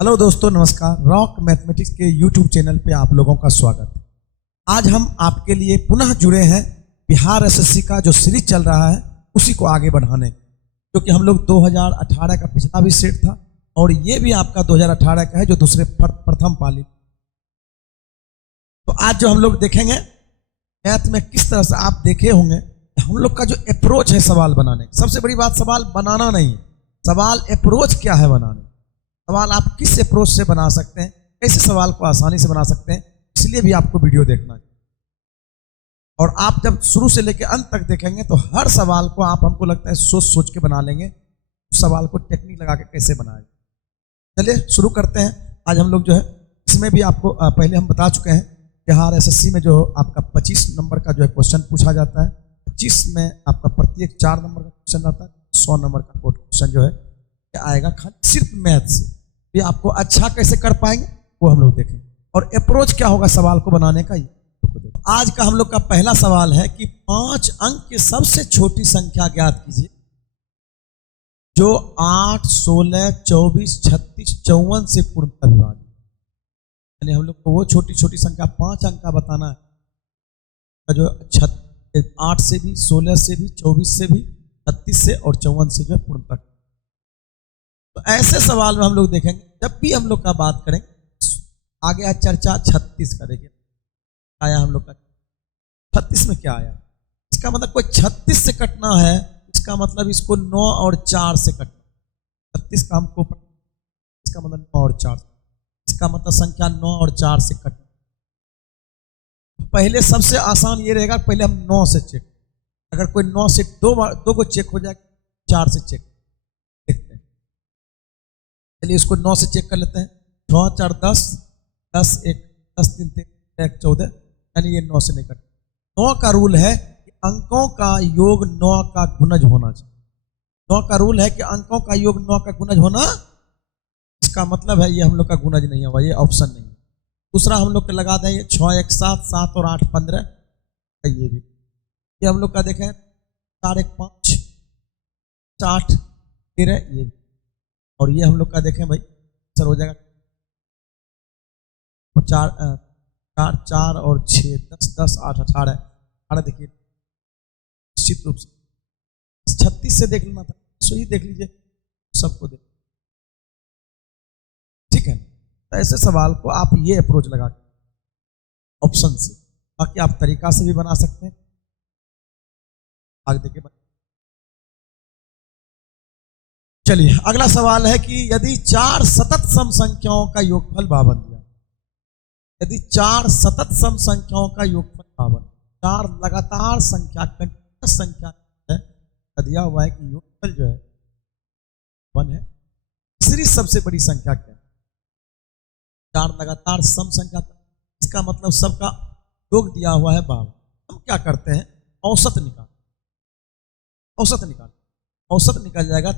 Hello दोस्तों, नमस्कार। Rock mathematics के यूट्यूब चैनल पे आप लोगों का स्वागत है। आज हम आपके लिए पुनः जुड़े हैं बिहार एसएससी का जो सीरीज चल रहा है उसी को आगे बढ़ाने, क्योंकि हम लोग 2018 का पिछला भी सेट था और ये भी आपका 2018 का है जो दूसरे प्रथम पाली। तो आज जो हम लोग देखेंगे मैथ में किस तरह से आप देखे होंगे हम लोग का जो अप्रोच है सवाल बनाने, सबसे बड़ी बात सवाल बनाना नहीं है, सवाल अप्रोच क्या है बनाने, सवाल आप किस अप्रोच से बना सकते हैं, कैसे सवाल को आसानी से बना सकते हैं। इसलिए भी आपको वीडियो देखना है और आप जब शुरू से लेकर अंत तक देखेंगे तो हर सवाल को आप, हमको लगता है, सोच सोच के बना लेंगे। उस सवाल को टेक्निक लगा के कैसे बनाएं। चलिए शुरू करते हैं। आज हम लोग जो है इसमें भी आपको पहले हम बता चुके हैं, बिहार एसएससी में जो आपका 25 नंबर का जो है क्वेश्चन पूछा जाता है, 25 में आपका प्रत्येक 4 नंबर का क्वेश्चन आता है, 100 नंबर का क्वेश्चन जो है आएगा खाली सिर्फ मैथ से। ये आपको अच्छा कैसे कर पाएंगे वो हम लोग देखेंगे और अप्रोच क्या होगा सवाल को बनाने का। आज का हम लोग का पहला सवाल है कि 5 अंक की सबसे छोटी संख्या ज्ञात कीजिए जो 8, 16, 24, 36, 54 से पूर्णतः विभाजित। यानी हम लोग को वो छोटी छोटी संख्या 5 अंक का बताना है जो 8 से भी, 16 से भी, 24 से भी, 36 से और 54 से जो है पूर्णतः। तो ऐसे सवाल में हम लोग देखेंगे जब भी हम लोग का बात करें आगे आज चर्चा 36 का। देखिए आया हम लोग का 36 में क्या आया, इसका मतलब कोई 36 से कटना है, इसका मतलब इसको 9 और 4 से कटना। 36 का हमको इसका मतलब 9 और 4, इसका मतलब संख्या 9 और 4 से कटना। पहले सबसे आसान ये रहेगा, पहले हम 9 से चेक, अगर कोई 9 से दो को चेक हो जाए, 4 से चेक देखते हैं। चलिए इसको 9 से चेक कर लेते हैं। 9 4 10, 10 1, 10 3 3 1 14, यानी ये 9 से नहीं कटता। 9 का रूल है कि अंकों का योग 9 का गुणज होना चाहिए। 9 का रूल है कि अंकों का योग 9 का गुणज होना, इसका मतलब है ये हम लोग का गुणज नहीं होगा, ये ऑप्शन नहीं है। दूसरा हम लोग लगा दें, ये 6 1 7, 7 और 8 15, ये भी ये हम लोग का देखें 4 1 5, 8 13, ये भी, और ये हम लोग का देखें भाई सर हो जाएगा 4 4 और 6 10 10 8 18 18। देखिए निश्चित रूप से 36 से देख लेना था, सो ही देख लीजिए, सबको देख, ठीक है। तो ऐसे सवाल को आप ये अप्रोच लगा के ऑप्शन से, बाकी आप तरीका से भी बना सकते हैं। आगे देखिए, चलिए अगला सवाल है कि यदि 4 सतत सम संख्याओं का योगफल 52 दिया, यदि 4 सतत सम संख्याओं का योगफल 52, 4 लगातार संख्या है, दिया हुआ है कि योगफल जो है 1 है। तीसरी सबसे बड़ी संख्या क्या है? 4 लगातार सम संख्या, इसका मतलब सबका योग दिया हुआ है 52। हम क्या करते हैं, औसत निकाल, औसत निकल जाएगा।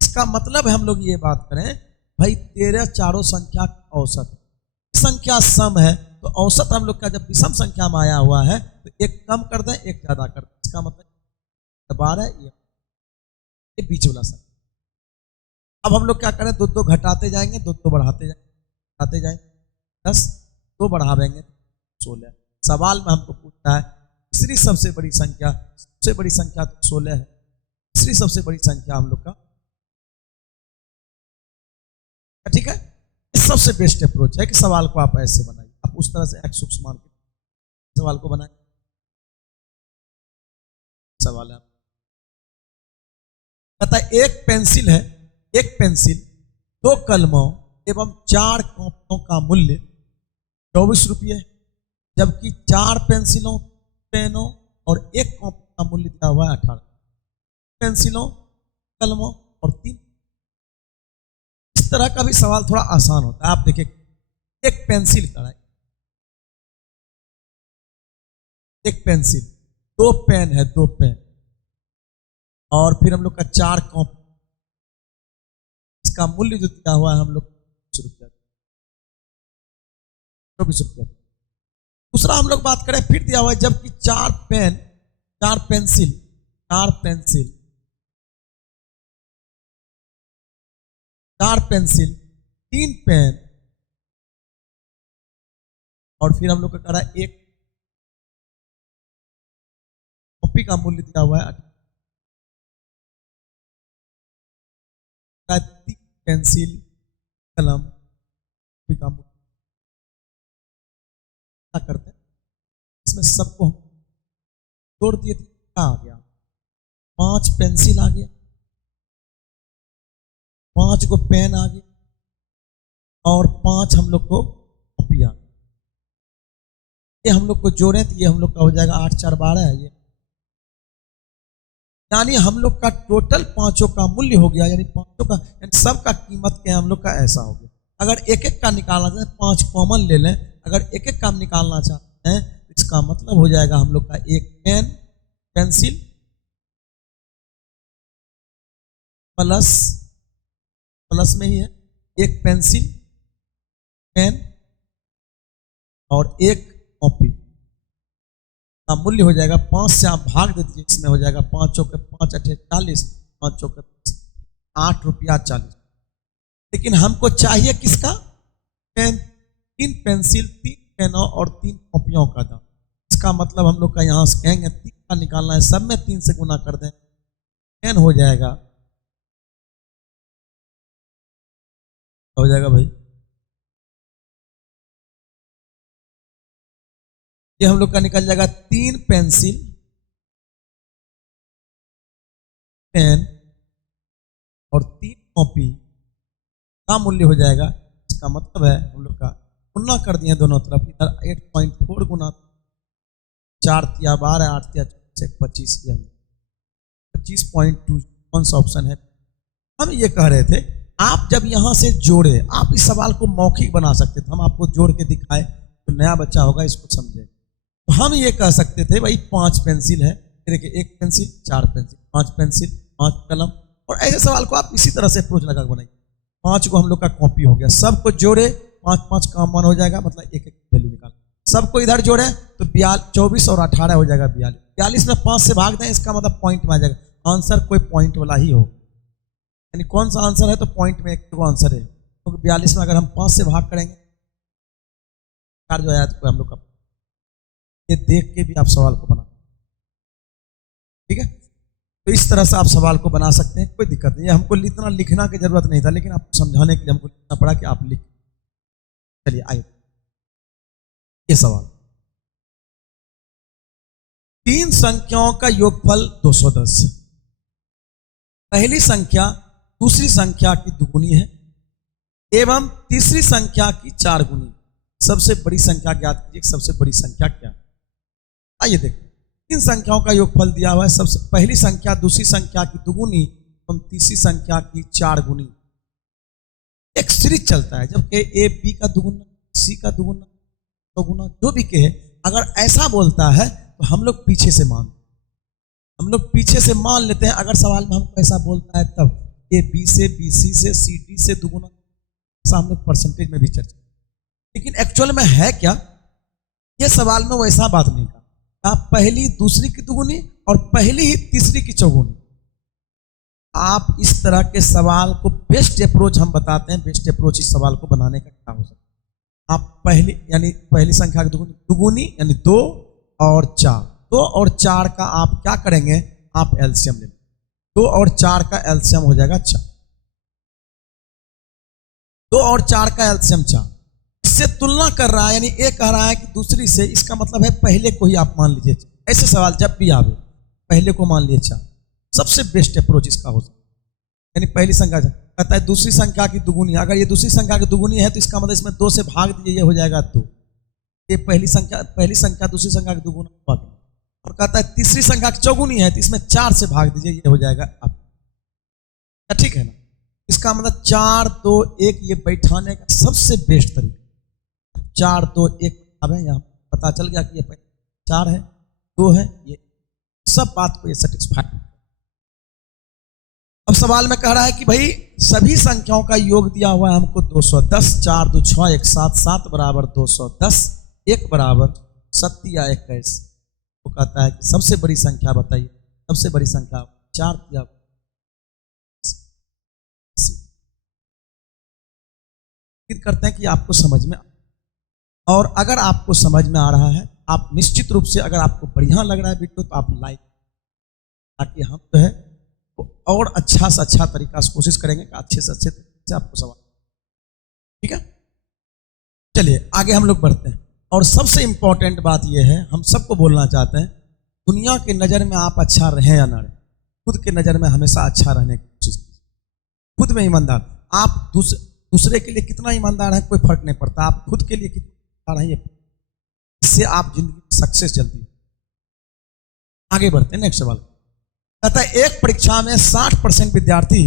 इसका मतलब है हम लोग ये बात करें भाई 13 चारों संख्या औसत, संख्या सम है तो औसत हम लोग का जब विषम संख्या में आया हुआ है तो एक कम कर दें एक ज्यादा कर दें, इसका मतलब 12 ये बीच वाला संख्या। अब हम लोग क्या करें, 2 2 घटाते जाएंगे, 2 2 बढ़ाते जाएंगे, 10 2 बढ़ावेंगे 16। सवाल में हमको पूछता है तीसरी सबसे बड़ी संख्या, सबसे बड़ी संख्या तो 16 है, तीसरी सबसे बड़ी संख्या हम लोग का, ठीक है। सबसे बेस्ट अप्रोच है कि सवाल को आप ऐसे बनाइए, आप उस तरह से एक सूक्ष्म मान के सवाल को बनाए। सवाल है कहता है एक पेंसिल 2 कलमों एवं 4 कॉपियों का मूल्य 24 रुपये, जबकि 4 पेंसिलों, पेनों और 1 कॉपी का मूल्य दिया हुआ है 18। पेंसिलों, कलमों और 3। इस तरह का भी सवाल थोड़ा आसान होता है। आप देखिए एक पेंसिल का, एक पेंसिल, 2 पेन है, 2 पेन, और फिर हम लोग का 4 कॉपी, इसका मूल्य जो दिया हुआ है हम लोग 24 रुपया। दूसरा हम लोग बात करें, फिर दिया हुआ है जबकि 4 pen, 4 pencil, 4 pencil, 4 pencil 3 pen और फिर हम लोग का कह रहा है एक कॉपी का मूल्य दिया हुआ है 3 पेंसिल कलम कॉपी का मूल्य क्या करते हैं इसमें सबको जोड़ दिए थे, क्या आ गया 5 पेंसिल आ गया, 5 को पेन आ गया और 5 हम लोग को कॉपी आ गया। ये हम लोग को जोड़े तो ये हम लोग का हो जाएगा 8 4 12 है ये, यानी हम लोग का टोटल पांचों का मूल्य हो गया, यानी पांचों का यानी सब का कीमत क्या हम लोग का ऐसा हो गया। अगर एक एक का निकालना चाहते हैं 5 कॉमन ले लें, अगर एक एक का निकालना चाहते हैं इसका मतलब हो जाएगा हम लोग का एक पेन पेंसिल प्लस प्लस में ही है एक पेंसिल पेन और एक कॉपी का मूल्य हो जाएगा 5 से आप भाग दे दीजिए, इसमें हो जाएगा 5 चौके 5 अठे 40, 5 चौके 8 रुपया 40। लेकिन हमको चाहिए किसका पेन 3 पेंसिल 3 पेनों और 3 कॉपियों का दाम। इसका मतलब हम लोग का यहाँ से कहेंगे 3 का निकालना है, सब में 3 से गुना कर दें, पेन हो जाएगा भाई ये हम लोग का निकल जाएगा 3 पेंसिल पेन और 3 कॉपी का मूल्य हो जाएगा। इसका मतलब है हम लोग का गुना कर दिए दोनों तरफ, इधर 8.4 गुना 4 तिया 12 8 तिया 25 25.2 कौन सा ऑप्शन है। हम ये कह रहे थे आप जब यहां से जोड़े आप इस सवाल को मौखिक बना सकते थे, हम आपको जोड़ के दिखाए तो नया बच्चा होगा इसको समझे। तो हम ये कह सकते थे भाई 5 पेंसिल है, देखिए 1 पेंसिल 4 पेंसिल 5 पेंसिल 5 कलम, और ऐसे सवाल को आप इसी तरह से अप्रोच लगा बनाइए। 5 को हम लोग का कॉपी हो गया, सबको जोड़े 5 5 कॉमन हो जाएगा, मतलब एक एक वैल्यू निकाल, सबको इधर जोड़े तो 24 और 18 हो जाएगा 42। 42 में 5 से भाग दें इसका मतलब पॉइंट में आ जाएगा, आंसर कोई पॉइंट वाला ही हो, यानी कौन सा आंसर है तो पॉइंट में एक आंसर है, क्योंकि 42 में अगर हम 5 से भाग करेंगे 4 जो आया तो हम लोग का, ये देख के भी आप सवाल को बना, ठीक है। तो इस तरह से आप सवाल को बना सकते हैं, कोई दिक्कत नहीं है। हमको इतना लिखना की जरूरत नहीं था, लेकिन आपको समझाने के लिए हमको लिखना पड़ा कि आप लिख। चलिए आइए ये सवाल, 3 संख्याओं का योगफल 210, पहली संख्या दूसरी संख्या की दुगुनी है एवं तीसरी संख्या की 4 गुनी, सबसे बड़ी संख्या ज्ञात कीजिए, सबसे बड़ी संख्या क्या है। आइए देखिए 3 संख्याओं का योगफल दिया हुआ है, सबसे पहली संख्या दूसरी संख्या की दुगुनी एवं तीसरी संख्या की 4 गुनी। एक सीरीज चलता है, जबकि ए बी का दुगुना सी का दुगुना दोगुना जो भी कहे, अगर ऐसा बोलता है तो हम लोग पीछे से मान लेते हैं। अगर सवाल में हमको ऐसा बोलता है तब ए बी से बी सी से सी डी से दुगुना, ऐसा हम लोग परसेंटेज में भी चर्चा, लेकिन एक्चुअल में है क्या, ये सवाल में वैसा बात नहीं कहा। आप पहली दूसरी की दुगुनी और पहली ही तीसरी की चौगुनी, आप इस तरह के सवाल को बेस्ट अप्रोच हम बताते हैं। बेस्ट अप्रोच इस सवाल को बनाने का क्या हो सकता है, आप पहली संख्या की दुगुनी यानी 2 और 4, 2 और 4 का आप क्या करेंगे, आप एलसीएम ले, 2 और 4 का एलसीएम हो जाएगा 4, 2 और 4 का एलसीएम 4। इससे तुलना कर रहा है, यानी ये कह रहा है कि दूसरी से, इसका मतलब है पहले को ही आप मान लीजिए। ऐसे सवाल जब भी आवे पहले को मान लिए 4, सबसे बेस्ट अप्रोच इसका हो सकता है। यानी पहली संख्या कहता है दूसरी संख्या की दुगुनी, अगर ये दूसरी संख्या की दुगुनी है तो इसका मतलब इसमें 2 से भाग दीजिए, ये हो जाएगा 2। ये पहली संख्या दूसरी संख्या की दुगुना, और कहता है तीसरी संख्या की चौगुनी है तो इसमें 4 से भाग दीजिए, ये हो जाएगा आप, ठीक है ना। इसका मतलब 4 2 1 ये बैठाने का सबसे बेस्ट तरीका, 4 2 1 अब है, यहाँ पता चल गया कि ये 4 है 2 है, ये सब बात को ये सेटिस्फाई। अब सवाल में कह रहा है कि भाई सभी संख्याओं का योग दिया हुआ है हमको 210, 4 2 6 1 7 7 बराबर 210, 1 बराबर 7 या 21। वो कहता है कि सबसे बड़ी संख्या बताइए, सबसे बड़ी संख्या 4 या उम्मीद करते हैं कि आपको समझ में, और अगर आपको समझ में आ रहा है, आप निश्चित रूप से, अगर आपको बढ़िया लग रहा है वीडियो तो आप लाइक, ताकि हम जो है वो और अच्छा से अच्छा तरीका से कोशिश करेंगे कि अच्छे से अच्छे तरीके से आपको सवाल। ठीक है, चलिए आगे हम लोग बढ़ते हैं। और सबसे इंपॉर्टेंट बात यह है, हम सबको बोलना चाहते हैं, दुनिया की नज़र में आप अच्छा रहें या ना रहें, खुद के नज़र में हमेशा अच्छा रहने की कोशिश करें। खुद में ईमानदार, आप दूसरे के लिए कितना ईमानदार है कोई फर्क नहीं पड़ता, आप खुद के लिए कितना ईमानदार है, इससे आप जिंदगी में सक्सेस जल्दी है। आगे बढ़ते हैं, नेक्स्ट सवाल कहता है, एक परीक्षा में 60% विद्यार्थी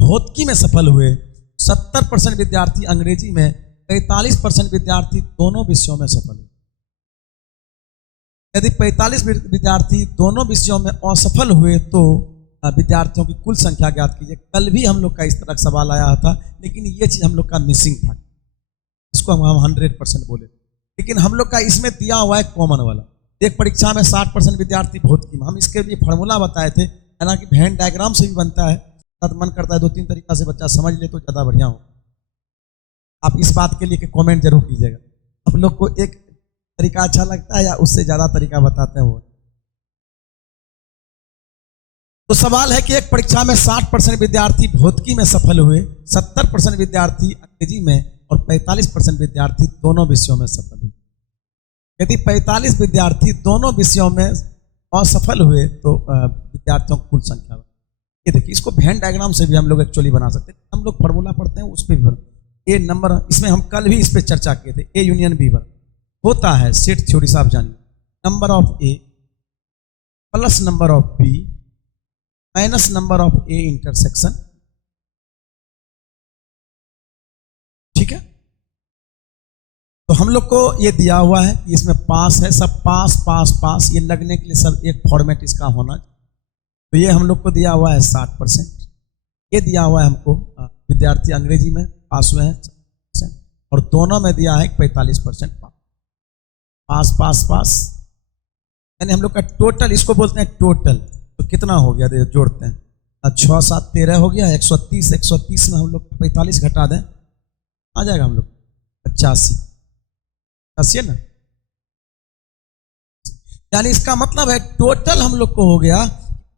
भौतिकी में सफल हुए, 70% विद्यार्थी अंग्रेजी में, 45% विद्यार्थी दोनों विषयों में सफल हुए। यदि 45 विद्यार्थी दोनों विषयों में असफल हुए तो विद्यार्थियों की कुल संख्या ज्ञात कीजिए। कल भी हम लोग का इस तरह सवाल आया था, लेकिन ये चीज हम लोग का मिसिंग था, इसको हम 100% बोले, लेकिन हम लोग का इसमें दिया हुआ है कॉमन वाला। एक परीक्षा में 60% विद्यार्थी भौतिकी में, हम इसके लिए फॉर्मूला बताए थे, हालांकि वेन डायग्राम से भी बनता है, मन करता है 2-3 तरीका से बच्चा समझ ले तो ज्यादा बढ़िया हो। आप इस बात के लिए कि कमेंट जरूर कीजिएगा, आप लोग को एक तरीका अच्छा लगता है या उससे ज्यादा तरीका बताते हैं वो। तो सवाल है कि एक परीक्षा में 60% विद्यार्थी भौतिकी में सफल हुए, 70% विद्यार्थी अंग्रेजी में और 45% विद्यार्थी दोनों विषयों में सफल हुए। यदि 45 विद्यार्थी दोनों विषयों में असफल हुए तो विद्यार्थियों की कुल संख्या, ये देखिए, इसको वेन डायग्राम से भी हम लोग एक्चुअली बना सकते हैं, हम लोग फॉर्मूला पढ़ते हैं उस पर भी। ए नंबर, इसमें हम कल भी इस पर चर्चा किए थे, ए यूनियन बी होता है सेट थ्योरी से, आप जानिए, number of A plus number of B minus number of A intersection. ठीक है, तो हम लोग को ये दिया हुआ है कि इसमें पास है, सब पास पास पास, ये लगने के लिए सब एक फॉर्मेट इसका होना। तो ये हम लोग को दिया हुआ है 60%, ये दिया हुआ है हमको विद्यार्थी अंग्रेजी में पास हुए हैं, और दोनों में दिया है 45% पास पास पास, यानी हम लोग का टोटल, इसको बोलते हैं टोटल। तो कितना हो गया, जोड़ते हैं, 6 7 13 हो गया, 130, 130 में हम लोग 45 घटा दें, आ जाएगा हम लोग 85 है ना। यानी इसका मतलब है टोटल हम लोग को हो गया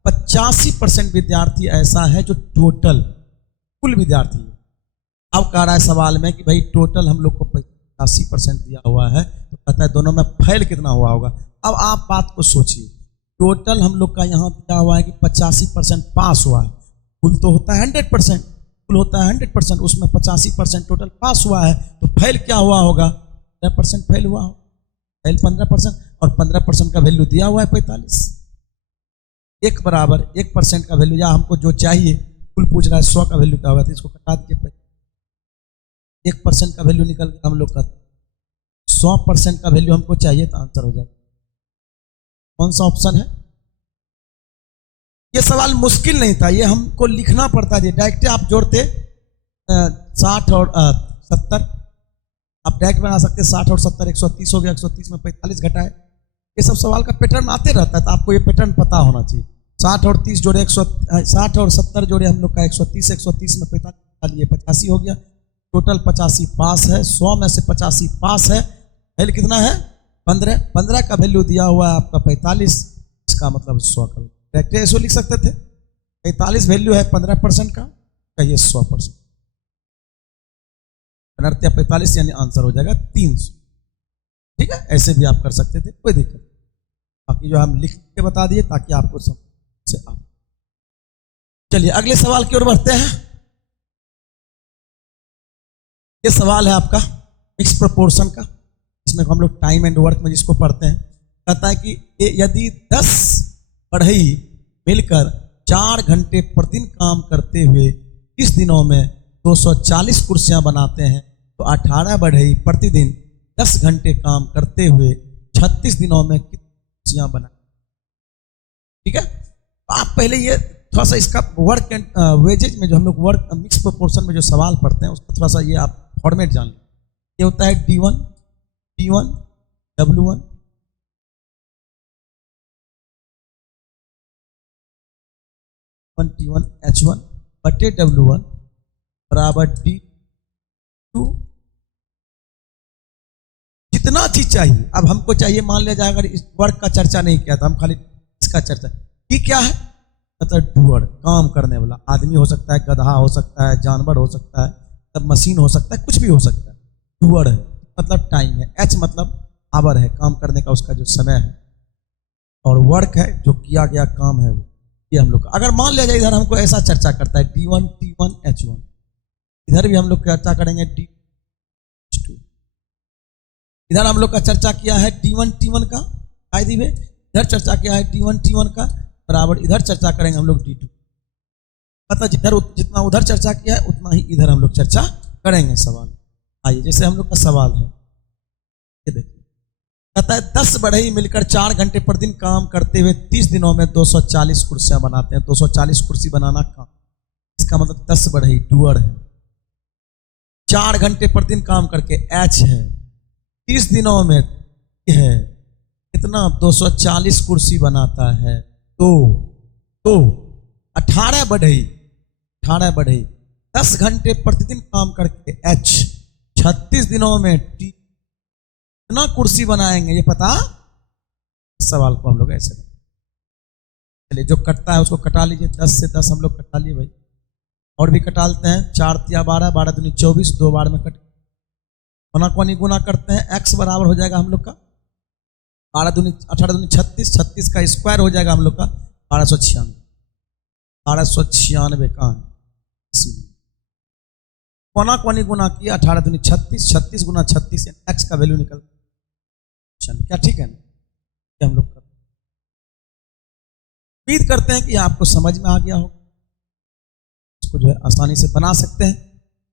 85% विद्यार्थी ऐसा है जो टोटल कुल विद्यार्थी है। अब कह रहा है सवाल में कि भाई टोटल हम लोग को 85% दिया हुआ है, तो कहता है दोनों में फेल कितना हुआ होगा। अब आप बात को सोचिए, टोटल हम लोग का यहाँ दिया हुआ है कि 85% पास हुआ है, कुल तो होता है 100%, कुल होता है 100%, उसमें 85% टोटल पास हुआ है, तो फेल क्या हुआ होगा, 15% फेल हुआ हो, फेल 15%, और 15% का वैल्यू दिया हुआ है 45। एक बराबर 1% का वैल्यू, या हमको जो चाहिए, कुल पूछ रहा है 100 का वैल्यू क्या होगा, तो इसको कटा दीजिए, 1% का वैल्यू निकल गया हम लोग का, 100% का वैल्यू हमको चाहिए, तो आंसर हो जाएगा। कौन सा ऑप्शन है? ये सवाल मुश्किल नहीं था, ये हमको लिखना पड़ता है, डायरेक्ट आप जोड़ते 60 और 70, आप डायरेक्ट बना सकते 60 और 70, 130 हो गया, 130 में 45 घटाए, ये सब सवाल का पैटर्न आते रहता है, तो आपको ये पैटर्न पता होना चाहिए। 60 और 30 जोड़े 60 और 70 जोड़े हम लोग का 130, 130 में 45, 85 हो गया, टोटल 85 पास है, 100 में से 85 पास है, वैल्यू कितना है 15, 15 का वैल्यू दिया हुआ है आपका 45, इसका मतलब 100 का, डायरेक्ट ऐसे लिख सकते थे, 45 वैल्यू है 15% का, कहिए 100%, 45 यानी आंसर हो जाएगा 300। ठीक है, ऐसे भी आप कर सकते थे, कोई दिक्कत नहीं, बाकी जो हम लिख के बता दिए ताकि आपको समझ से आप। चलिए अगले सवाल की ओर बढ़ते हैं। ये सवाल है आपका मिक्स प्रोपोर्शन का, इसमें हम लोग टाइम एंड वर्क में जिसको पढ़ते हैं, कहता है कि यदि 10 बढ़ई मिलकर 4 घंटे प्रतिदिन काम करते हुए 30 दिनों में 240 कुर्सियां बनाते हैं, तो 18 बढ़ई प्रतिदिन 10 घंटे काम करते हुए 36 दिनों में कितनी कुर्सियां बनाए। ठीक है, तो आप पहले ये थोड़ा सा इसका वर्क एंड वेजेज में जो हम लोग वर्क मिक्स प्रोपोर्शन में जो सवाल पढ़ते हैं उसका थोड़ा सा ये आप फॉर्मेट जान लें। ये होता है D1 P1 W1 T1 H1 बटे W1 बराबर D टू, जितना चीज चाहिए। अब हमको चाहिए, मान लिया जाए अगर इस वर्क का चर्चा नहीं किया था, हम खाली इसका चर्चा, ये क्या है? मतलब डूअर, काम करने वाला। आदमी हो सकता है, गधा हो सकता है, जानवर हो सकता है, तब मशीन हो सकता है, कुछ भी हो सकता है। डूअर है मतलब टाइम है, एच मतलब आवर है, काम करने का उसका जो समय है, और वर्क है जो किया गया काम है वो, ये हम लोग का। अगर मान लिया जाए इधर हमको ऐसा चर्चा करता है D1 T1 H1, इधर भी हम लोग चर्चा करेंगे D2। इधर हम लोग का चर्चा किया है D1 T1 का, कायदी में इधर चर्चा किया है D1 T1 का, बराबर इधर चर्चा करेंगे हम लोग D2। मतलब जितना उधर चर्चा किया है उतना ही इधर हम लोग चर्चा करेंगे। सवाल आइए, जैसे हम लोग का सवाल है, ये देखिए, कहता है 10 बढ़ई मिलकर 4 घंटे प्रतिदिन काम करते हुए 30 दिनों में 240 कुर्सियां बनाते हैं। 240 कुर्सी बनाना काम, इसका मतलब 10 बढ़ई डूअर है। 4 घंटे प्रतिदिन काम करके एच है, 30 दिनों में है कितना? 240 कुर्सी बनाता है। तो 18 बढ़ई, 18 बढ़ई 10 घंटे प्रतिदिन काम करके एच 36 दिनों में टी कितना कुर्सी बनाएंगे, ये पता? सवाल को हम लोग ऐसे, चलिए जो कटता है उसको कटा लीजिए, 10 से 10 हम लोग कटा लिए भाई, और भी कटा लेते हैं। 4 तिया 12, 12 दूनी 24, 2 बार में कट, गुना को नहीं गुना करते हैं, एक्स बराबर हो जाएगा हम लोग का 12 दूनी 18 दूनी 36, 36 का स्क्वायर हो जाएगा हम लोग का 1296। 1296 कहाँ है? कोना को नहीं गुना किया, 18 दूनी 36, 36 गुना 36, एक्स का वैल्यू निकल, क्या ठीक है ना? हम लोग उम्मीद करते हैं कि आपको समझ में आ गया हो, इसको जो है आसानी से बना सकते हैं,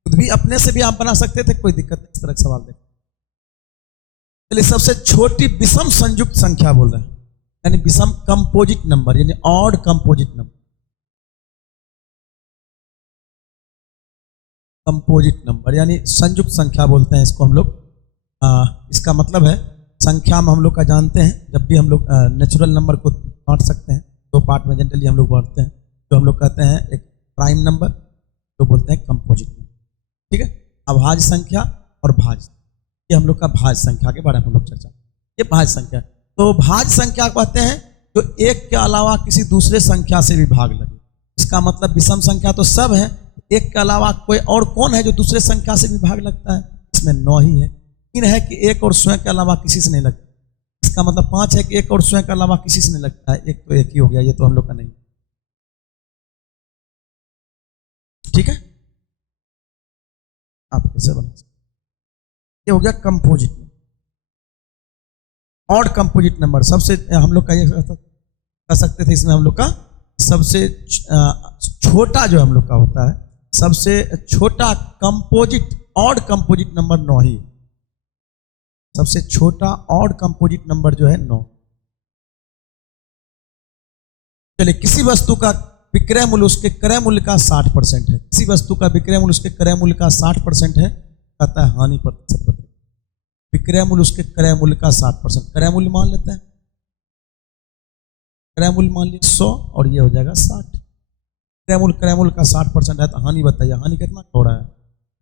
खुद भी अपने से भी आप बना सकते थे, कोई दिक्कत नहीं। इस तरह सवाल देखें, चलिए सबसे छोटी विषम संयुक्त संख्या बोल रहे हैं, यानी विषम कंपोजिट नंबर, यानी odd composite number. Composite number यानी संयुक्त संख्या बोलते हैं इसको हम लोग। इसका मतलब है, संख्या में हम लोग का जानते हैं, जब भी हम लोग नेचुरल नंबर को बांट सकते हैं, 2 पार्ट में जनरली हम लोग बांटते हैं, तो हम लोग कहते हैं एक प्राइम नंबर, तो बोलते हैं कंपोजिट नंबर। ठीक है, अभाज्य संख्या और भाज्य, ये हम लोग का भाज्य संख्या के बारे में हम लोग चर्चा, ये भाज्य संख्या। तो भाज्य संख्या कहते हैं जो एक के अलावा किसी दूसरे संख्या से भी भाग लगे। इसका मतलब विषम संख्या तो सब है, एक के अलावा कोई और कौन है जो दूसरे संख्या से भी भाग लगता है? इसमें 9 ही है। 3 है कि एक और स्वयं के अलावा किसी से नहीं लगता। इसका मतलब 5 है कि एक और स्वयं के अलावा किसी से नहीं लगता है, एक तो एक ही हो गया, ये तो हम लोग का नहीं। ठीक है, आप कैसे बना सकते? ये हो गया कंपोजिट। ऑड कंपोजिट नंबर सबसे हम लोग का ये कर सकते थे, इसमें हम लोग का सबसे छोटा जो हम लोग का होता है, सबसे छोटा कंपोजिट ऑड कंपोजिट नंबर 9 ही, सबसे छोटा ऑड कंपोजिट नंबर जो है 9। चलिए, किसी वस्तु का विक्रय मूल्य उसके क्रय मूल्य का 60% है, किसी वस्तु का विक्रय मूल्य उसके क्रय मूल्य का 60% है, कहता है हानि प्रतिशत बताइए। विक्रय मूल्य उसके क्रय मूल्य का 60%, क्रय मूल्य मान लेते हैं, क्रय मूल्य मान लीजिए 100 और ये हो जाएगा 60। क्रय मूल्य का 60% है, तो हानि बताइए, हानि कितना हो रहा है?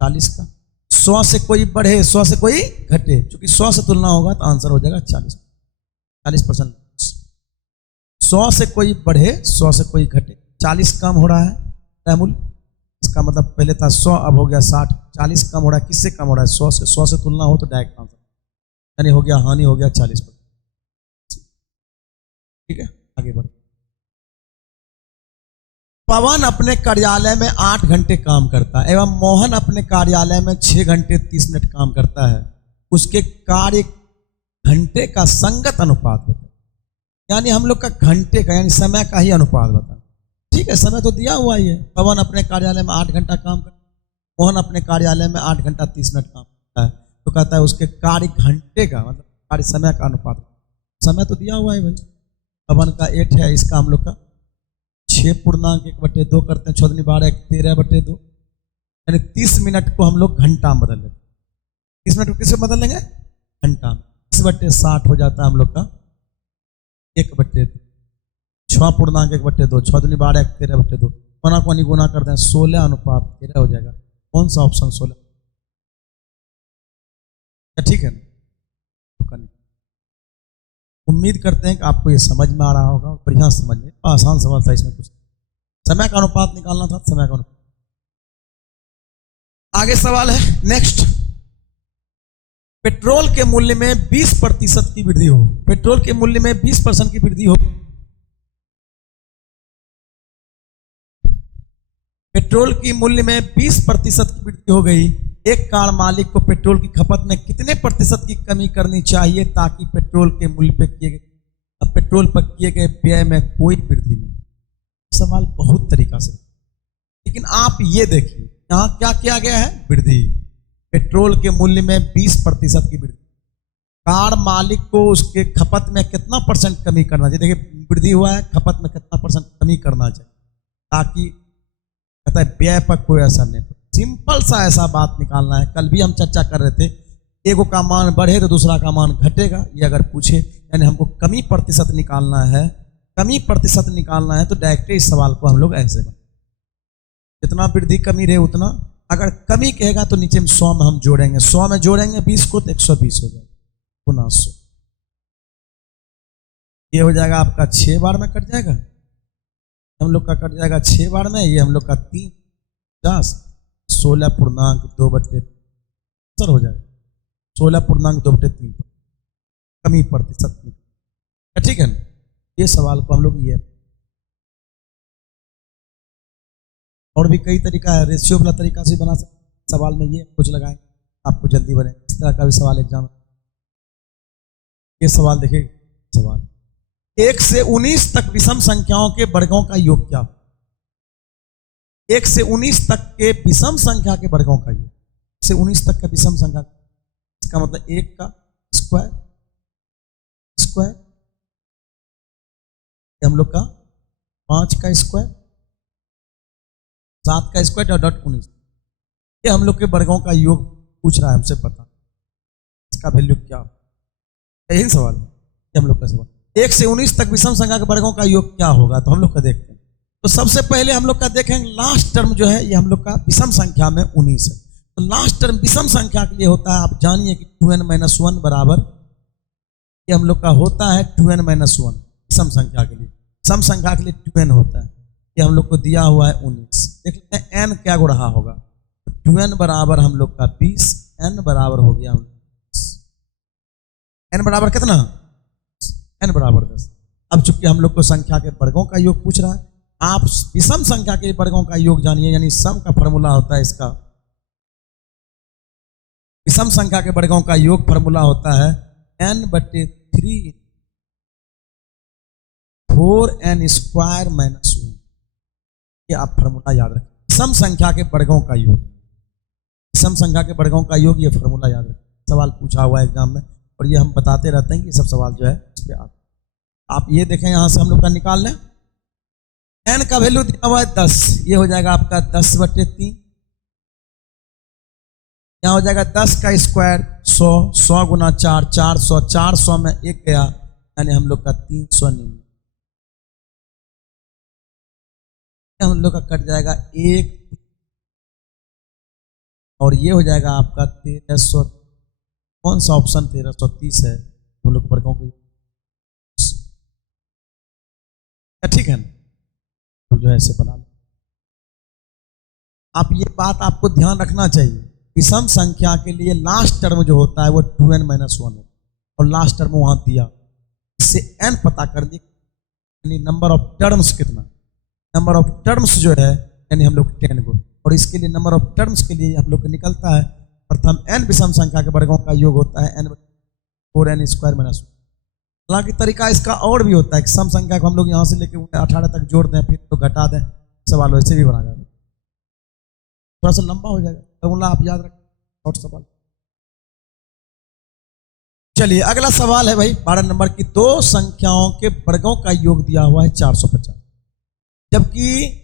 40 का। 100 से कोई बढ़े, 100 से कोई घटे, क्योंकि 100 से तुलना होगा तो आंसर हो जाएगा 40%। 100 से कोई बढ़े, 100 से कोई घटे, 40 कम हो रहा है क्रय मूल्य, इसका मतलब पहले था 100 अब हो गया 60, 40 कम हो रहा है, किससे कम हो रहा है? 100 से। 100 से तुलना हो तो डायरेक्ट आंसर, यानी हो गया हानि हो गया 40%। ठीक है, आगे बढ़। पवन अपने कार्यालय में 8 घंटे काम करता है एवं मोहन अपने कार्यालय में 6 घंटे 30 मिनट काम करता है, उसके कार्य घंटे का संगत अनुपात बताए। यानी हम लोग का घंटे का यानी समय का ही अनुपात बताए। ठीक है, समय तो दिया हुआ ही है, पवन अपने कार्यालय में 8 घंटा काम करता है, मोहन अपने कार्यालय में 8 घंटा 30 मिनट काम करता है, तो कहता है उसके कार्य घंटे का मतलब कार्य समय का अनुपात। समय तो दिया हुआ है भाई, पवन का 8 है, इसका हम लोग का 6.1/2 करते हैं, 6 12 13/2, यानी 30 मिनट को हम लोग घंटा में बदल लेते हैं। 30 मिनट को किससे बदल लेंगे? घंटा में। 30/60 हो जाता है हम लोग का 1/2, 6.1/2, 6 12 13/2, गुना को नहीं गुना करते हैं, 16:13 हो जाएगा। कौन सा ऑप्शन? 16। क्या ठीक है ना? तो करनी। उम्मीद करते हैं कि आपको ये समझ में आ रहा होगा और बढ़िया समझ में। आसान सवाल था, इसमें कुछ समय का अनुपात निकालना था, समय का अनुपात। आगे सवाल है नेक्स्ट। पेट्रोल के मूल्य में 20% की वृद्धि हो। पेट्रोल के मूल्य में 20% की वृद्धि हो। पेट्रोल की मूल्य में 20% की वृद्धि हो गई। एक कार मालिक को पेट्रोल की खपत में कितने प्रतिशत की कमी करनी चाहिए ताकि पेट्रोल के मूल्य पर पेट्रोल पर किए गए व्यय में कोई वृद्धि नहीं? सवाल बहुत तरीका से, लेकिन आप ये देखिए यहां क्या किया गया है? वृद्धि। पेट्रोल के मूल्य में 20% की वृद्धि। कार मालिक को उसके खपत में कितना परसेंट कमी करना चाहिए? देखिए वृद्धि हुआ है, खपत में कितना परसेंट कमी करना चाहिए ताकि कहता है व्यय पर कोई असर नहीं पड़े। सिंपल सा ऐसा बात निकालना है। कल भी हम चर्चा कर रहे थे, एगो का मान बढ़े तो दूसरा का मान घटेगा। ये अगर पूछे यानी हमको कमी प्रतिशत निकालना है, कमी प्रतिशत निकालना है तो डायरेक्ट इस सवाल को हम लोग ऐसे बना, जितना वृद्धि कमी रहे उतना। अगर कमी कहेगा तो नीचे में 100 में हम जोड़ेंगे, 100 में जोड़ेंगे 20 को तो 120 हो जाएगा, गुना 100। ये हो जाएगा आपका 6 बार में कट जाएगा, हम लोग का कट जाएगा 6 बार में। ये हम लोग का 3 16.2/3 हो जाएगा 16.2/3 कमी प्रतिशत। ठीक है ना? ये सवाल को हम लोग ये, और भी कई तरीका है, रेशियो वाला तरीका से बना सकते सवाल में। ये कुछ लगाएं आपको जल्दी बने, इस तरह का भी सवाल एग्जाम। ये सवाल देखिए, सवाल 1 से 19 तक विषम संख्याओं के वर्गों का योग क्या? 1 से 19 तक के विषम संख्या के वर्गों का योग। 1 से 19 तक का विषम संख्या, इसका मतलब 1 का स्क्वायर, स्क्वायर हम लोग का 5 का स्क्वायर, 7 का स्क्वायर और .19। ये हम लोग के वर्गों का योग पूछ रहा है हमसे, पता इसका वैल्यू क्या? यही सवाल है हम लोग का सवाल। 1 से 19 तक विषम संख्या के वर्गों का योग क्या होगा? तो हम लोग का देखते हैं। तो सबसे पहले हम लोग का देखेंगे लास्ट टर्म जो है, ये हम लोग का विषम संख्या में 19 है। तो लास्ट टर्म विषम संख्या के लिए होता है, आप जानिए कि 2n - 1 बराबर, ये हम लोग का होता है 2n - 1 विषम संख्या के लिए। सम संख्या के लिए 2n होता है। ये हम लोग को दिया हुआ है 19। देख लेते हैं n क्या रहा होगा। तो 2n बराबर हम लोग का 20, n बराबर हो गया n बराबर कितना? n बराबर 10। अब चूंकि हम लोग को संख्या के वर्गों का योग पूछ रहा है, आप विषम संख्या के वर्गों का योग जानिए, यानी सम का फॉर्मूला होता है इसका। विषम संख्या के वर्गों का योग फॉर्मूला होता है n/3 4n² - 1। ये आप फॉर्मूला याद रखें, विषम संख्या के वर्गों का योग, विषम संख्या के वर्गों का योग, ये फॉर्मूला याद रखें। सवाल पूछा हुआ है एग्जाम में और ये हम बताते रहते हैं कि ये सब सवाल जो है इस पे आप ये देखें, यहां से हम लोग का निकाल लें। n का वैल्यू दिया हुआ है 10, ये हो जाएगा आपका 10/3। यहां हो जाएगा 10 का स्क्वायर 100, 100 गुना 4, 400, 400 में 1 गया, यानी हम लोग का 399। हम लोग का कट जाएगा 1, और ये हो जाएगा आपका 1300। कौन सा ऑप्शन 1330 है? हम लोग वर्गों को, ठीक है ना? तो जो है ऐसे बना लो। आप ये बात आपको ध्यान रखना चाहिए, विषम संख्या के लिए लास्ट टर्म जो होता है वो 2n - 1 होता है, और लास्ट टर्म वहां दिया। इससे n पता कर दिए, यानी नंबर ऑफ टर्म्स कितना, नंबर ऑफ टर्म्स जो है यानी हम लोग 10 को, और इसके लिए नंबर ऑफ टर्म्स के लिए हम लोग को निकलता है प्रथम n विषम संख्या के वर्गों का योग होता है n/4n² - 1। हालांकि तरीका इसका और भी होता है कि सम संख्या को हम लोग यहां से लेके 18 तक जोड़ दें, फिर तो घटा दें, सवाल वैसे भी बना जाएगा, थोड़ा सा लंबा हो जाएगा। फॉर्मूला आप याद रखें, और सवाल। चलिए अगला सवाल है भाई 12 नंबर की। दो संख्याओं के वर्गों का योग दिया हुआ है 450, जबकि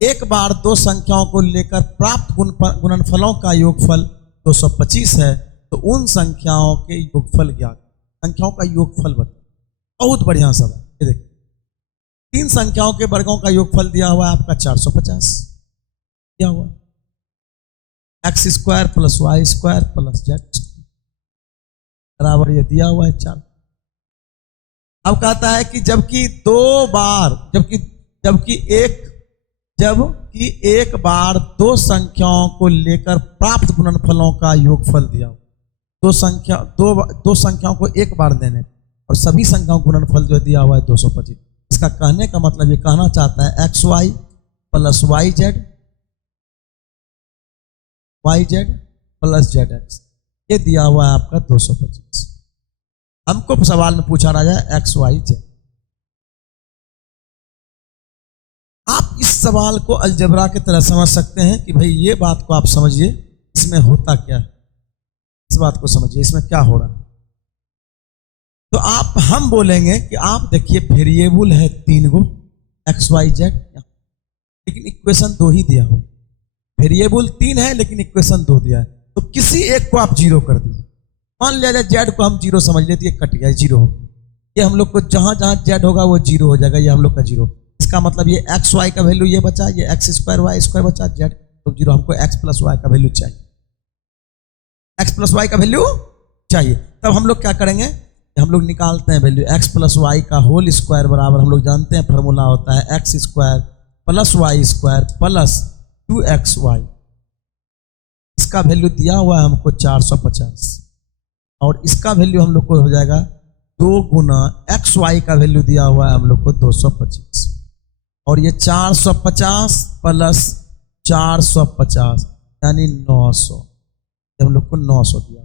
एक बार दो संख्याओं को लेकर प्राप्त गुणनफलों का योगफल 225 है, तो उन संख्याओं के योगफल ज्ञात। संख्याओं का योगफल बताओ। बहुत बढ़िया सवाल। ये देखिए, 3 संख्याओं के वर्गों का योगफल दिया हुआ है आपका 450 दिया हुआ है। X square plus Y square plus Z बराबर ये दिया हुआ है 4। अब कहता है कि जबकि एक बार दो संख्याओं को लेकर प्राप्त गुणनफलों का योगफल दिया हो। दो संख्याओं को एक बार देने और सभी संख्याओं को गुणनफल जो दिया हुआ है 225। इसका कहने का मतलब ये कहना चाहता है X Y plus Y Z plus Z X ये दिया हुआ है आपका 225। हमको सवाल में पूछा रहा है एक्स वाई जेड। आप इस सवाल को अलजेब्रा की तरह समझ सकते हैं कि भाई ये बात को आप समझिए, इसमें होता क्या है, इस बात को समझिए इसमें क्या हो रहा है। तो हम बोलेंगे कि आप देखिए वेरिएबल है 3 गो एक्स वाई जेड, लेकिन इक्वेशन 2 ही दिया हो। वेरिएबल 3 है लेकिन इक्वेशन 2 दिया है, तो किसी एक को आप 0 कर दीजिए। मान लिया जाए जेड को हम 0 समझ लेते, कट गया 0। ये हम लोग को जहां जहां जेड होगा वो 0 हो जाएगा, ये हम लोग का 0। इसका मतलब ये एक्स वाई का वैल्यू ये बचा, ये एक्स स्क्वायर वाई स्क्वायर बचा, जेड तो 0। हमको एक्स प्लस वाई का वैल्यू चाहिए, एक्स प्लस वाई का वैल्यू चाहिए। तब हम लोग क्या करेंगे, हम लोग निकालते हैं वैल्यू एक्स प्लस वाई का होल स्क्वायर बराबर, हम लोग जानते हैं फॉर्मूला होता है X square plus Y square plus 2xy। इसका वैल्यू दिया हुआ है हमको 450 और इसका वैल्यू हम लोग को हो जाएगा 2 गुना एक्स वाई का वैल्यू दिया हुआ है हम लोग को 225 और ये 450 प्लस 450 यानी 900। हम लोग को 900 दिया।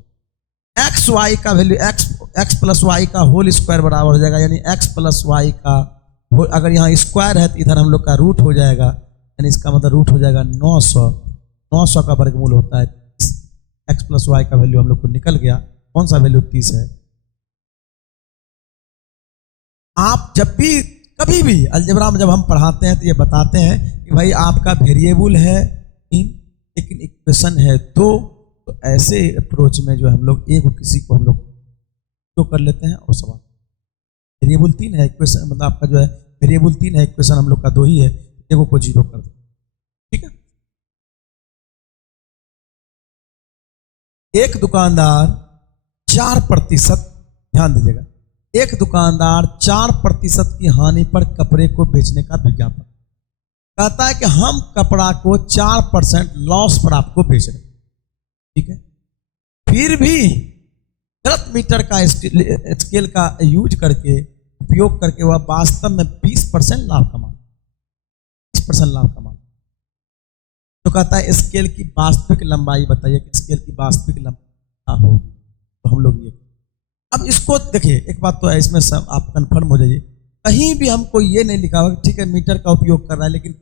एक्स वाई का वैल्यू एक्स प्लस वाई का होल स्क्वायर बराबर हो जाएगा, यानी एक्स प्लस वाई का अगर यहाँ स्क्वायर है तो इधर हम लोग का रूट हो जाएगा, यानी इसका मतलब रूट हो जाएगा 900। 900 का वर्गमूल होता है एक्स प्लस वाई का वैल्यू हम लोग को निकल गया। कौन सा वैल्यू 30 है। आप जब भी कभी भी अलजेब्रा में जब हम पढ़ाते हैं तो ये बताते हैं कि भाई आपका वेरिएबल है 3 लेकिन इक्वेशन है 2, तो ऐसे अप्रोच में जो हम लोग एक किसी को हम लोग तो कर लेते हैं और सवाल वेरिएबल 3 है, इक्वेशन मतलब आपका जो है वेरिएबल 3 है, इक्वेशन हम लोग का 2 ही है, एक को 0 कर दो। ठीक है। एक दुकानदार 4%, ध्यान दीजिएगा, एक दुकानदार 4% की हानि पर कपड़े को बेचने का विज्ञापन कहता है कि हम कपड़ा को 4% लॉस पर आपको बेच रहे हैं। ठीक है। फिर भी गलत मीटर का स्केल का यूज करके उपयोग करके वह वास्तव में 20% लाभ कमा 20% लाभ कमा। तो कहता है स्केल की वास्तविक लंबाई बताइए कि स्केल की वास्तविक लंबाई हो, तो हम लोग ये अब इसको देखिए। एक बात तो है इसमें सब आप कंफर्म हो जाइए, कहीं भी हमको ये नहीं लिखा हुआ ठीक है मीटर का उपयोग कर रहा है लेकिन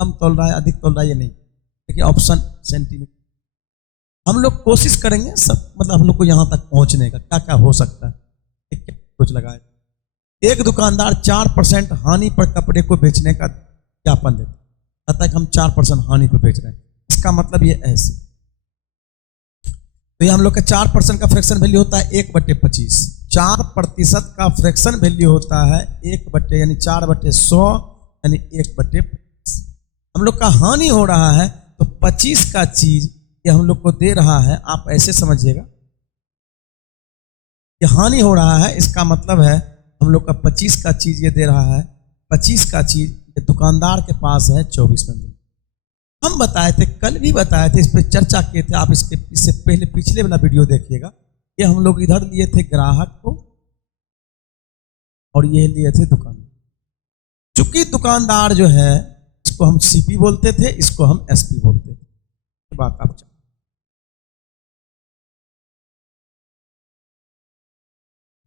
कम तोल रहा है अधिक तोल रहा है, ये नहीं। देखिए ऑप्शन सेंटीमीटर। हम लोग कोशिश करेंगे सब, मतलब हम लोग को यहां तक पहुंचने का क्या क्या हो सकता है, कुछ लगाए। एक दुकानदार 4% हानि पर कपड़े को बेचने का ज्ञापन देता है, कहता है कि हम 4% हानि पर बेच रहे हैं। इसका मतलब ये ऐसे, तो ये हम लोग का 4% का फ्रैक्शन वैल्यू होता है 1/25। 4% का फ्रैक्शन वैल्यू होता है 1 यानी 4/100 यानी 1/25। हम लोग का हानि हो रहा है तो 25 का चीज ये हम लोग को दे रहा है, आप ऐसे समझिएगा ये हानि हो रहा है, इसका मतलब है हम लोग का 25 का चीज ये दे रहा है, 25 का चीज ये दुकानदार के पास है 24 में। हम बताए थे, कल भी बताए थे, इस पर चर्चा किए थे, आप इससे पहले पिछले वाला वीडियो देखिएगा। ये हम लोग इधर लिए थे ग्राहक को और ये लिए थे दुकानदार। चूंकि दुकानदार जो है इसको हम सीपी बोलते थे, इसको हम एसपी बोलते थे। ये बात आप जानते।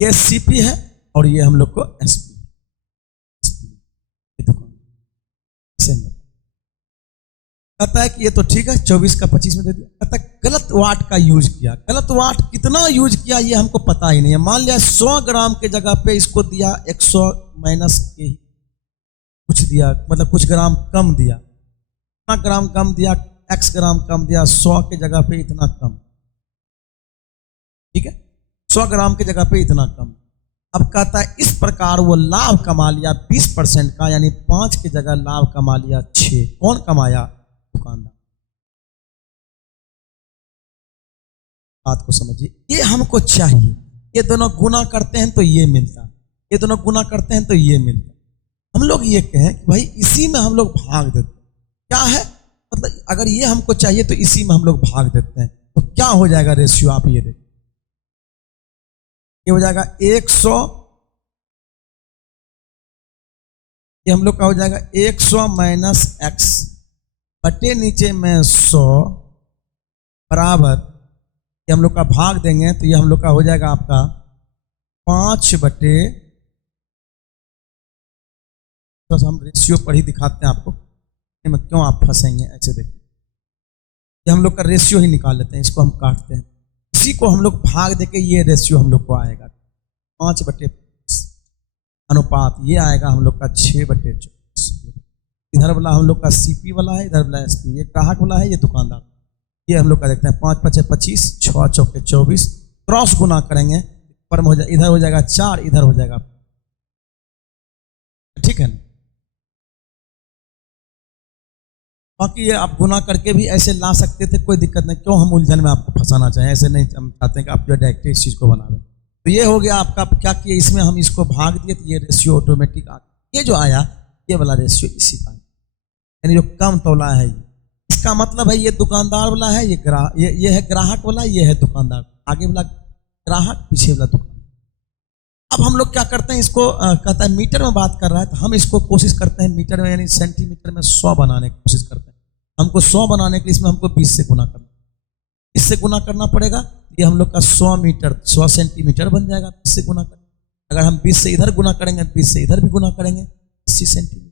ये सीपी है और ये हम लोग को एसपी। कहता है कि ये तो ठीक है 24 का 25 में दे दिया। कहता है गलत वाट का यूज किया। गलत वाट कितना यूज किया ये हमको पता ही नहीं है। मान लिया 100 ग्राम के जगह पे इसको दिया 100 माइनस के ही कुछ दिया, मतलब कुछ ग्राम कम दिया। इतना ग्राम कम दिया, x ग्राम कम दिया, 100 के जगह पे इतना कम। ठीक है, 100 ग्राम के जगह पे इतना कम। अब कहता है इस प्रकार वो लाभ कमा लिया 20% का, यानी 5 की जगह लाभ कमा लिया 6। कौन कमाया? दुकानदार। बात को समझिए, ये हमको चाहिए, ये दोनों गुना करते हैं तो ये मिलता है, ये दोनों गुना करते हैं तो ये मिलता है। हम लोग ये कहें कि भाई इसी में हम लोग भाग देते हैं, क्या है मतलब अगर ये हमको चाहिए तो इसी में हम लोग भाग देते हैं, तो क्या हो जाएगा रेशियो, आप ये देखिए, ये हो जाएगा 100, ये हम लोग का हो जाएगा 100 माइनस एक्स बटे नीचे में 100 बराबर, ये हम लोग का भाग देंगे तो ये हम लोग का हो जाएगा आपका 5 बटे, तो हम रेशियो पर ही दिखाते हैं आपको, में क्यों आप फंसेंगे। ऐसे देखिए, ये हम लोग का रेशियो ही निकाल लेते हैं, इसको हम काटते हैं, इसी को हम लोग भाग देके ये रेशियो हम लोग को आएगा 5 बटे अनुपात, ये आएगा हम लोग का 6 बटे 24। इधर वाला हम लोग का सीपी वाला है, इधर वाला एसपी, ये ग्राहक वाला है, ये दुकानदार। ये हम लोग का देखते हैं 5 5 25, 6 चौके 24, क्रॉस गुना करेंगे पर हो जाए, इधर हो जाएगा 4, इधर हो जाएगा, ठीक है ना। बाकी ये आप गुना करके भी ऐसे ला सकते थे, कोई दिक्कत नहीं, क्यों हम उलझन में आपको फंसाना चाहें, ऐसे नहीं, हम चाहते हैं कि आप जो डायरेक्ट इस चीज को बना दें। तो ये हो गया आपका, क्या किया इसमें हम इसको भाग दिए तो ये रेशियो ऑटोमेटिक आ, ये जो आया ये वाला रेशियो इसी का, यानी जो कम तौला है ये, इसका मतलब है ये दुकानदार वाला है, ये है ग्राहक वाला, ये है दुकानदार, आगे वाला ग्राहक, पीछे वाला दुकान। अब हम लोग क्या करते हैं, इसको कहता है मीटर में बात कर रहा है, तो हम इसको कोशिश करते हैं मीटर में, यानी सेंटीमीटर में 100 बनाने की कोशिश करते हैं। हमको 100 बनाने के लिए इसमें हमको 20 से गुना करना, इससे गुना करना पड़ेगा, ये हम लोग का 100 मीटर 100 सेंटीमीटर बन जाएगा, इससे गुना कर, अगर हम 20 से इधर गुना करेंगे, 20 से इधर भी गुना करेंगे, 80 सेंटीमीटर।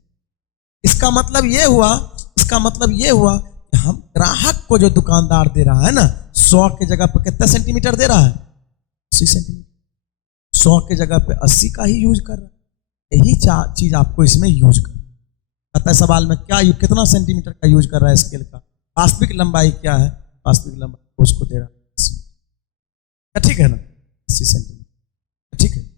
इसका मतलब ये हुआ, इसका मतलब ये हुआ कि हम ग्राहक को जो दुकानदार दे रहा है ना, 100 की जगह पर कितना सेंटीमीटर दे रहा है, 80 सेंटीमीटर, 100 की जगह पे 80 का ही यूज कर रहा है। यही चीज आपको इसमें यूज कर, कहता है सवाल में क्या कितना सेंटीमीटर का यूज कर रहा है स्केल का, वास्तविक लंबाई क्या है, वास्तविक लंबाई उसको दे रहा है, ठीक है ना, 80 सेंटीमीटर, ठीक है।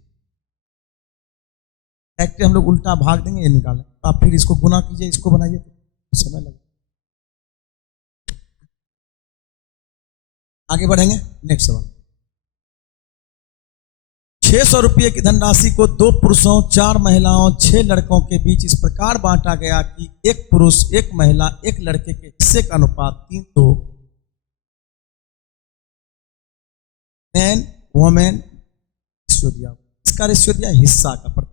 हम लोग उल्टा भाग देंगे, ये निकालें, तो आप फिर इसको गुना कीजिए, इसको बनाइए, तो समय लगेगा। आगे बढ़ेंगे, नेक्स्ट सवाल। 600 रुपये की धनराशि को 2 पुरुषों 4 महिलाओं 6 लड़कों के बीच इस प्रकार बांटा गया कि 1 पुरुष 1 महिला 1 लड़के के हिस्से का अनुपात 3:2, मैन वोमेन रेशियो दिया, इसका रेशियो दिया हिस्सा का,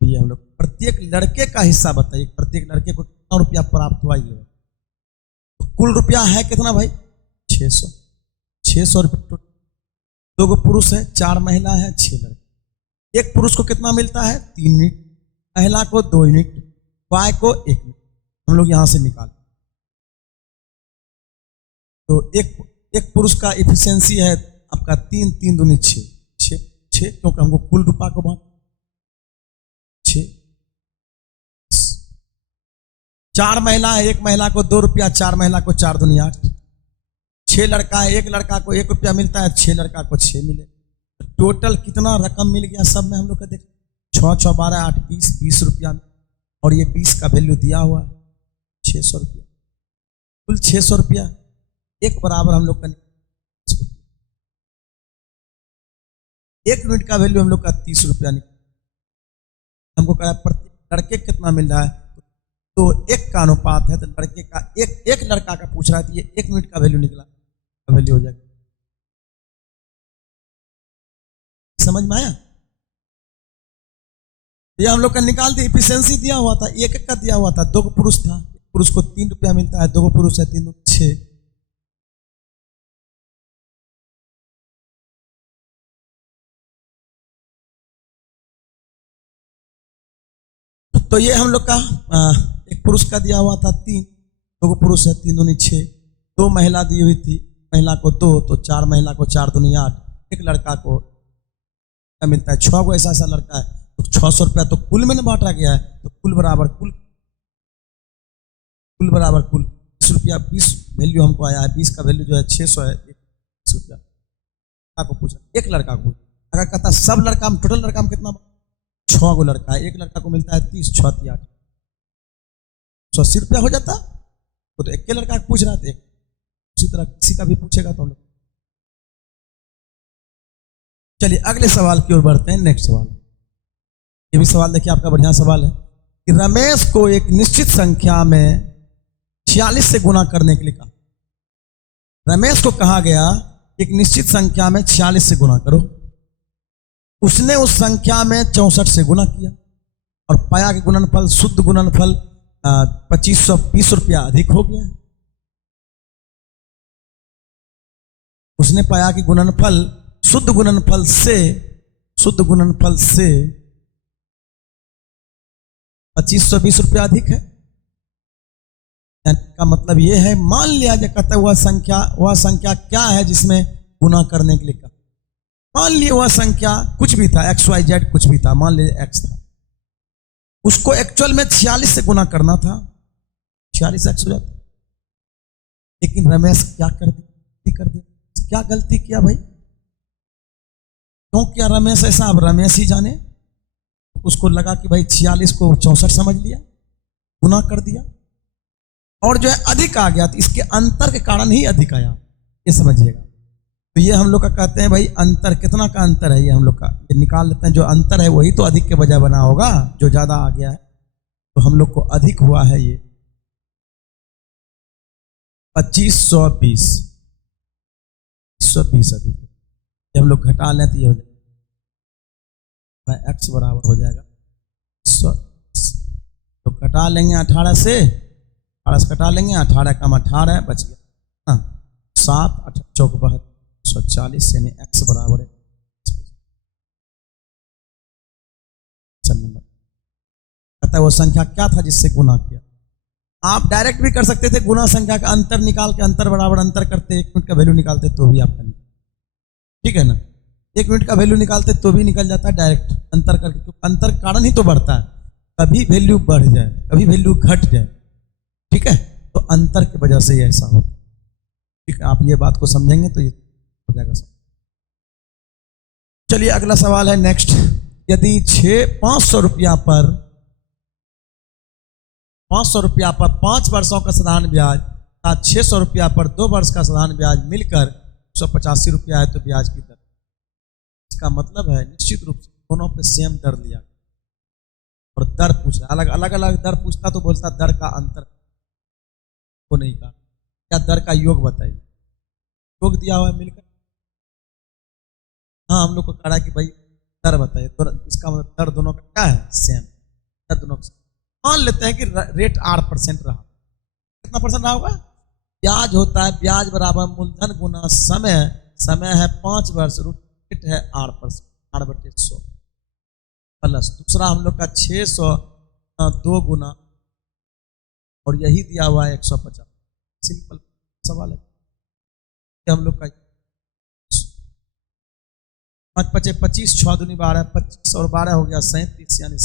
ये हम लोग प्रत्येक लड़के का हिस्सा बताइए, प्रत्येक लड़के को कितना रुपया प्राप्त हुआ, ये तो कुल रुपया है कितना भाई, 600 रुपये। 2 पुरुष है, 4 महिला है, 6 लड़के, एक पुरुष को कितना मिलता है, 3 यूनिट, महिला को 2 यूनिट, वाय को 1 यूनिट, हम लोग यहां से निकाल, तो एक पुरुष का इफिशियंसी है आपका 3 3 दूनी 6, क्योंकि हमको कुल रुपया को बांट 6, 4 महिला है, 1 महिला को 2 रुपया, 4 महिला को 4 दूनी 8, 6 लड़का है, 1 लड़का को 1 रुपया मिलता है, 6 लड़का को 6 मिले, टोटल कितना रकम मिल गया सब में हम लोग का देख, 6 6 12 8 20 रुपया, और ये 20 का वैल्यू दिया हुआ है 600 रुपया, कुल 600 रुपया, एक बराबर हम लोग का 1 यूनिट का वैल्यू हम लोग का 30 रुपया निकला। हमको कहा प्रत्येक लड़के कितना मिल रहा है, तो 1 का अनुपात है, तो लड़के का एक लड़का का पूछ रहा है, तो ये 1 यूनिट का वैल्यू निकला, वैल्यू हो जाएगा, समझ में आया। ये हम लोग का निकाल दिया, इफिशियंसी दिया हुआ था, 1 का दिया हुआ था, 2 पुरुष था, पुरुष को 3 रुपया मिलता है, 2 पुरुष है 3 6, तो ये हम लोग का 1 पुरुष का दिया हुआ था 3, 2 पुरुष है 3 दूनी 6, 2 महिला दी हुई थी, महिला को 2, तो 4 महिला को 4 दूनी 8, 1 लड़का को क्या मिलता है, 6 को ऐसा लड़का है, तो 600 रुपया तो कुल में बांटा गया है, तो कुल बराबर कुल 20 रुपया, 20 वैल्यू हमको आया है, 20 का वैल्यू जो है 600 है, 20 रुपया को पूछा, 1 लड़का को, अगर कहता सब लड़का में, टोटल लड़का में कितना, 6 को लड़का है, 1 लड़का को मिलता है 30, 6 3 8, 180 रुपया हो जाता, तो 1 लड़का पूछ रहा था, उसी तरह किसी का भी पूछेगा तो हम लोग चलिए अगले सवाल की ओर बढ़ते हैं। नेक्स्ट सवाल, ये भी सवाल देखिए आपका बढ़िया सवाल है कि रमेश को एक निश्चित संख्या में 46 से गुना करने के लिए कहा। रमेश को कहा गया एक निश्चित संख्या में 46 से गुना करो। उसने उस संख्या में 64 से गुना किया और पाया कि गुणनफल, शुद्ध गुणनफल 2520 रुपया अधिक हो गया। उसने पाया कि गुणनफल शुद्ध गुणनफल से 2520 रुपया अधिक है। का मतलब यह है, मान लिया जाए, कहता है वह संख्या क्या है जिसमें गुना करने के लिए कहा। मान लिया वह संख्या कुछ भी था, XYZ कुछ भी था, मान लीजिए X था। उसको एक्चुअल में 46 से गुना करना था, 46X हो जाता। लेकिन रमेश क्या कर दिया, क्या गलती किया भाई? क्यों किया रमेश ऐसा? अब रमेश ही जाने। उसको लगा कि भाई 46 को 64 समझ लिया, गुना कर दिया और जो है अधिक आ गया। तो इसके अंतर के कारण ही अधिक आया, ये समझिएगा। तो ये हम लोग का कहते हैं भाई अंतर, कितना का अंतर है ये हम लोग का, ये निकाल लेते हैं। जो अंतर है वही तो अधिक के बजाय बना होगा, जो ज्यादा आ गया है तो हम लोग को अधिक हुआ है ये 2520 अधिक। हम लोग घटा लें तो ये हो जाएगा x बराबर हो जाएगा 120। तो घटा लेंगे 18 से घटा लेंगे, 18 कम 18 बच गया 7 8 चौक 140, यानी x बराबर है। कहता है वो संख्या क्या था जिससे गुना किया। आप डायरेक्ट भी कर सकते थे, गुना संख्या का अंतर निकाल के अंतर बराबर अंतर करते, 1 मिनट का वैल्यू निकालते तो भी आपका निकल, ठीक है ना। 1 मिनट का वैल्यू निकालते तो भी निकल जाता है डायरेक्ट अंतर करके। तो अंतर कारण ही तो बढ़ता है, कभी वैल्यू बढ़ जाए कभी वैल्यू घट जाए, ठीक है। तो अंतर की वजह से ऐसा हो, ठीक है। आप ये बात को समझेंगे तो ये हो जाएगा सब। चलिए अगला सवाल है नेक्स्ट। यदि 500 रुपया पर 5 वर्षों का साधारण ब्याज तथा 600 रुपया पर 2 वर्ष का साधारण ब्याज मिलकर 185 रुपया है तो ब्याज की दर। इसका मतलब है निश्चित रूप से दोनों पे सेम दर लिया और दर पूछा, अलग अलग दर पूछता तो बोलता दर का अंतर को नहीं कहा, क्या दर का योग बताइए। योग दिया हुआ है मिलकर, हाँ हम लोग को कहा कि भाई दर बताइए, तो इसका मतलब दर दोनों का क्या है, सेम। दर दोनों का मान लेते हैं कि रेट 8% रहा। कितना परसेंट रहा होगा? ब्याज होता है, ब्याज बराबर मूलधन गुना समय, समय है 5 वर्ष, रेट है 8%, 8/100 प्लस दूसरा हम लोग का 600 2 गुना और यही दिया हुआ है 150। सिंपल सवाल है हम लोग का। 5 5 25, 6 दूनी 12, 25 और 12 हो गया 37, यानी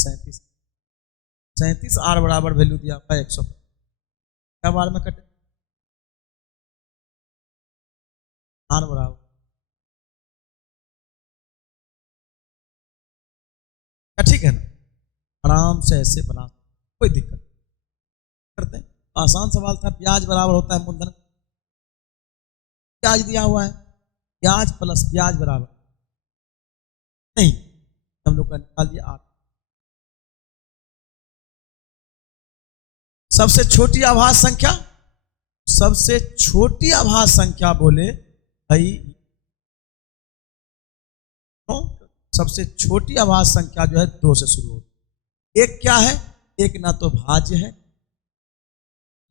37 आर बराबर वैल्यू दिया हुआ 100। क्या बार में कटे? आर बराबर ठीक है ना, आराम से ऐसे बना, कोई दिक्कत करते हैं। आसान सवाल था। ब्याज बराबर होता है मूलधन, ब्याज दिया हुआ है, ब्याज प्लस ब्याज बराबर नहीं, हम लोग का निकाल दिया 8। सबसे छोटी आभास संख्या, सबसे छोटी आभास संख्या बोले भाई, तो सबसे छोटी आभास संख्या जो है 2 से शुरू होती। एक क्या है? एक ना तो भाज्य है,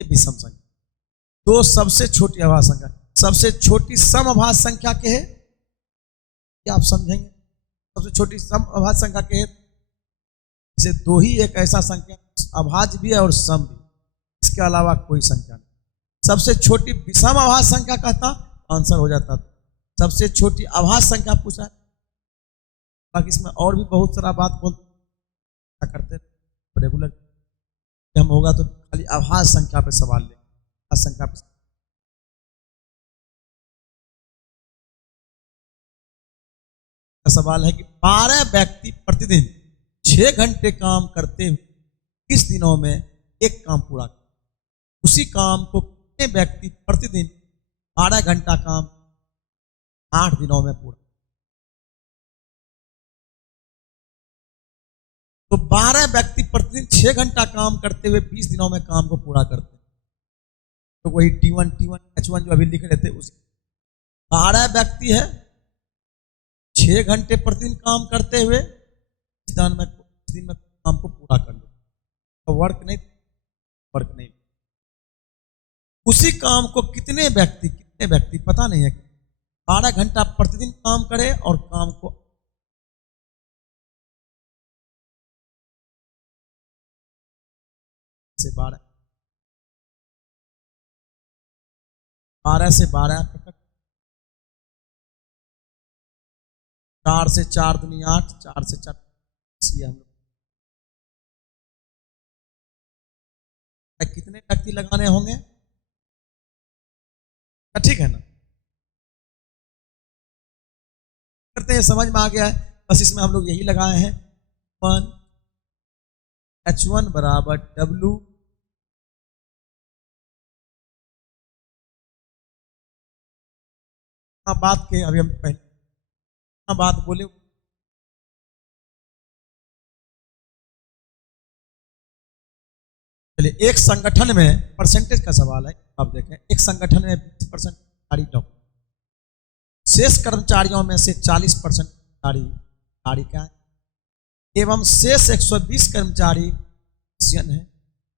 विषम संख्या। 2 सबसे छोटी आभास संख्या। सबसे छोटी सम आभास संख्या के है, क्या आप समझेंगे? सबसे छोटी सम आभास संख्या के है, इसे 2 ही एक ऐसा संख्या अभाज्य भी है और सम भी, इसके अलावा कोई संख्या नहीं। सबसे छोटी विषम आभास संख्या कहता, आंसर हो जाता। सबसे छोटी आभास संख्या पूछा है, बाकी इसमें और भी बहुत सारा बात बोलते करते रेगुलर हम होगा तो खाली आभास संख्या पे सवाल ले, आभास संख्या पे सवाल है कि 12 व्यक्ति प्रतिदिन 6 घंटे काम करते हुए 20 दिनों में एक काम पूरा कर, उसी काम को कितने व्यक्ति प्रतिदिन 12 घंटा काम 8 दिनों में पूरा। 12 व्यक्ति प्रतिदिन 6 घंटा काम करते हुए 20 दिनों में काम को पूरा करते हैं। तो वही T1 H1 जो अभी लिख रहे थे उस 12 व्यक्ति है, 6 घंटे प्रतिदिन काम करते हुए 20 दिन में काम को पूरा कर लेते। तो वर्क नहीं, उसी काम को कितने व्यक्ति पता नहीं है, 12 घंटा प्रतिदिन काम करे और काम को से 12 से 12 4 से 4 दूनी 8, 4 से 4 हम लोग कितने व्यक्ति लगाने होंगे? ठीक है ना, करते हैं, समझ में आ गया है। बस इसमें हम लोग यही लगाए हैं 1 H1 बराबर W बात के अभी हम पहले बात बोले, चलिए एक संगठन में परसेंटेज का सवाल है। आप देखें, एक संगठन में 20% कर्मचारी डॉक्टर, शेष कर्मचारियों में से 40% कर्मचारी क्या है एवं शेष 120 कर्मचारी है।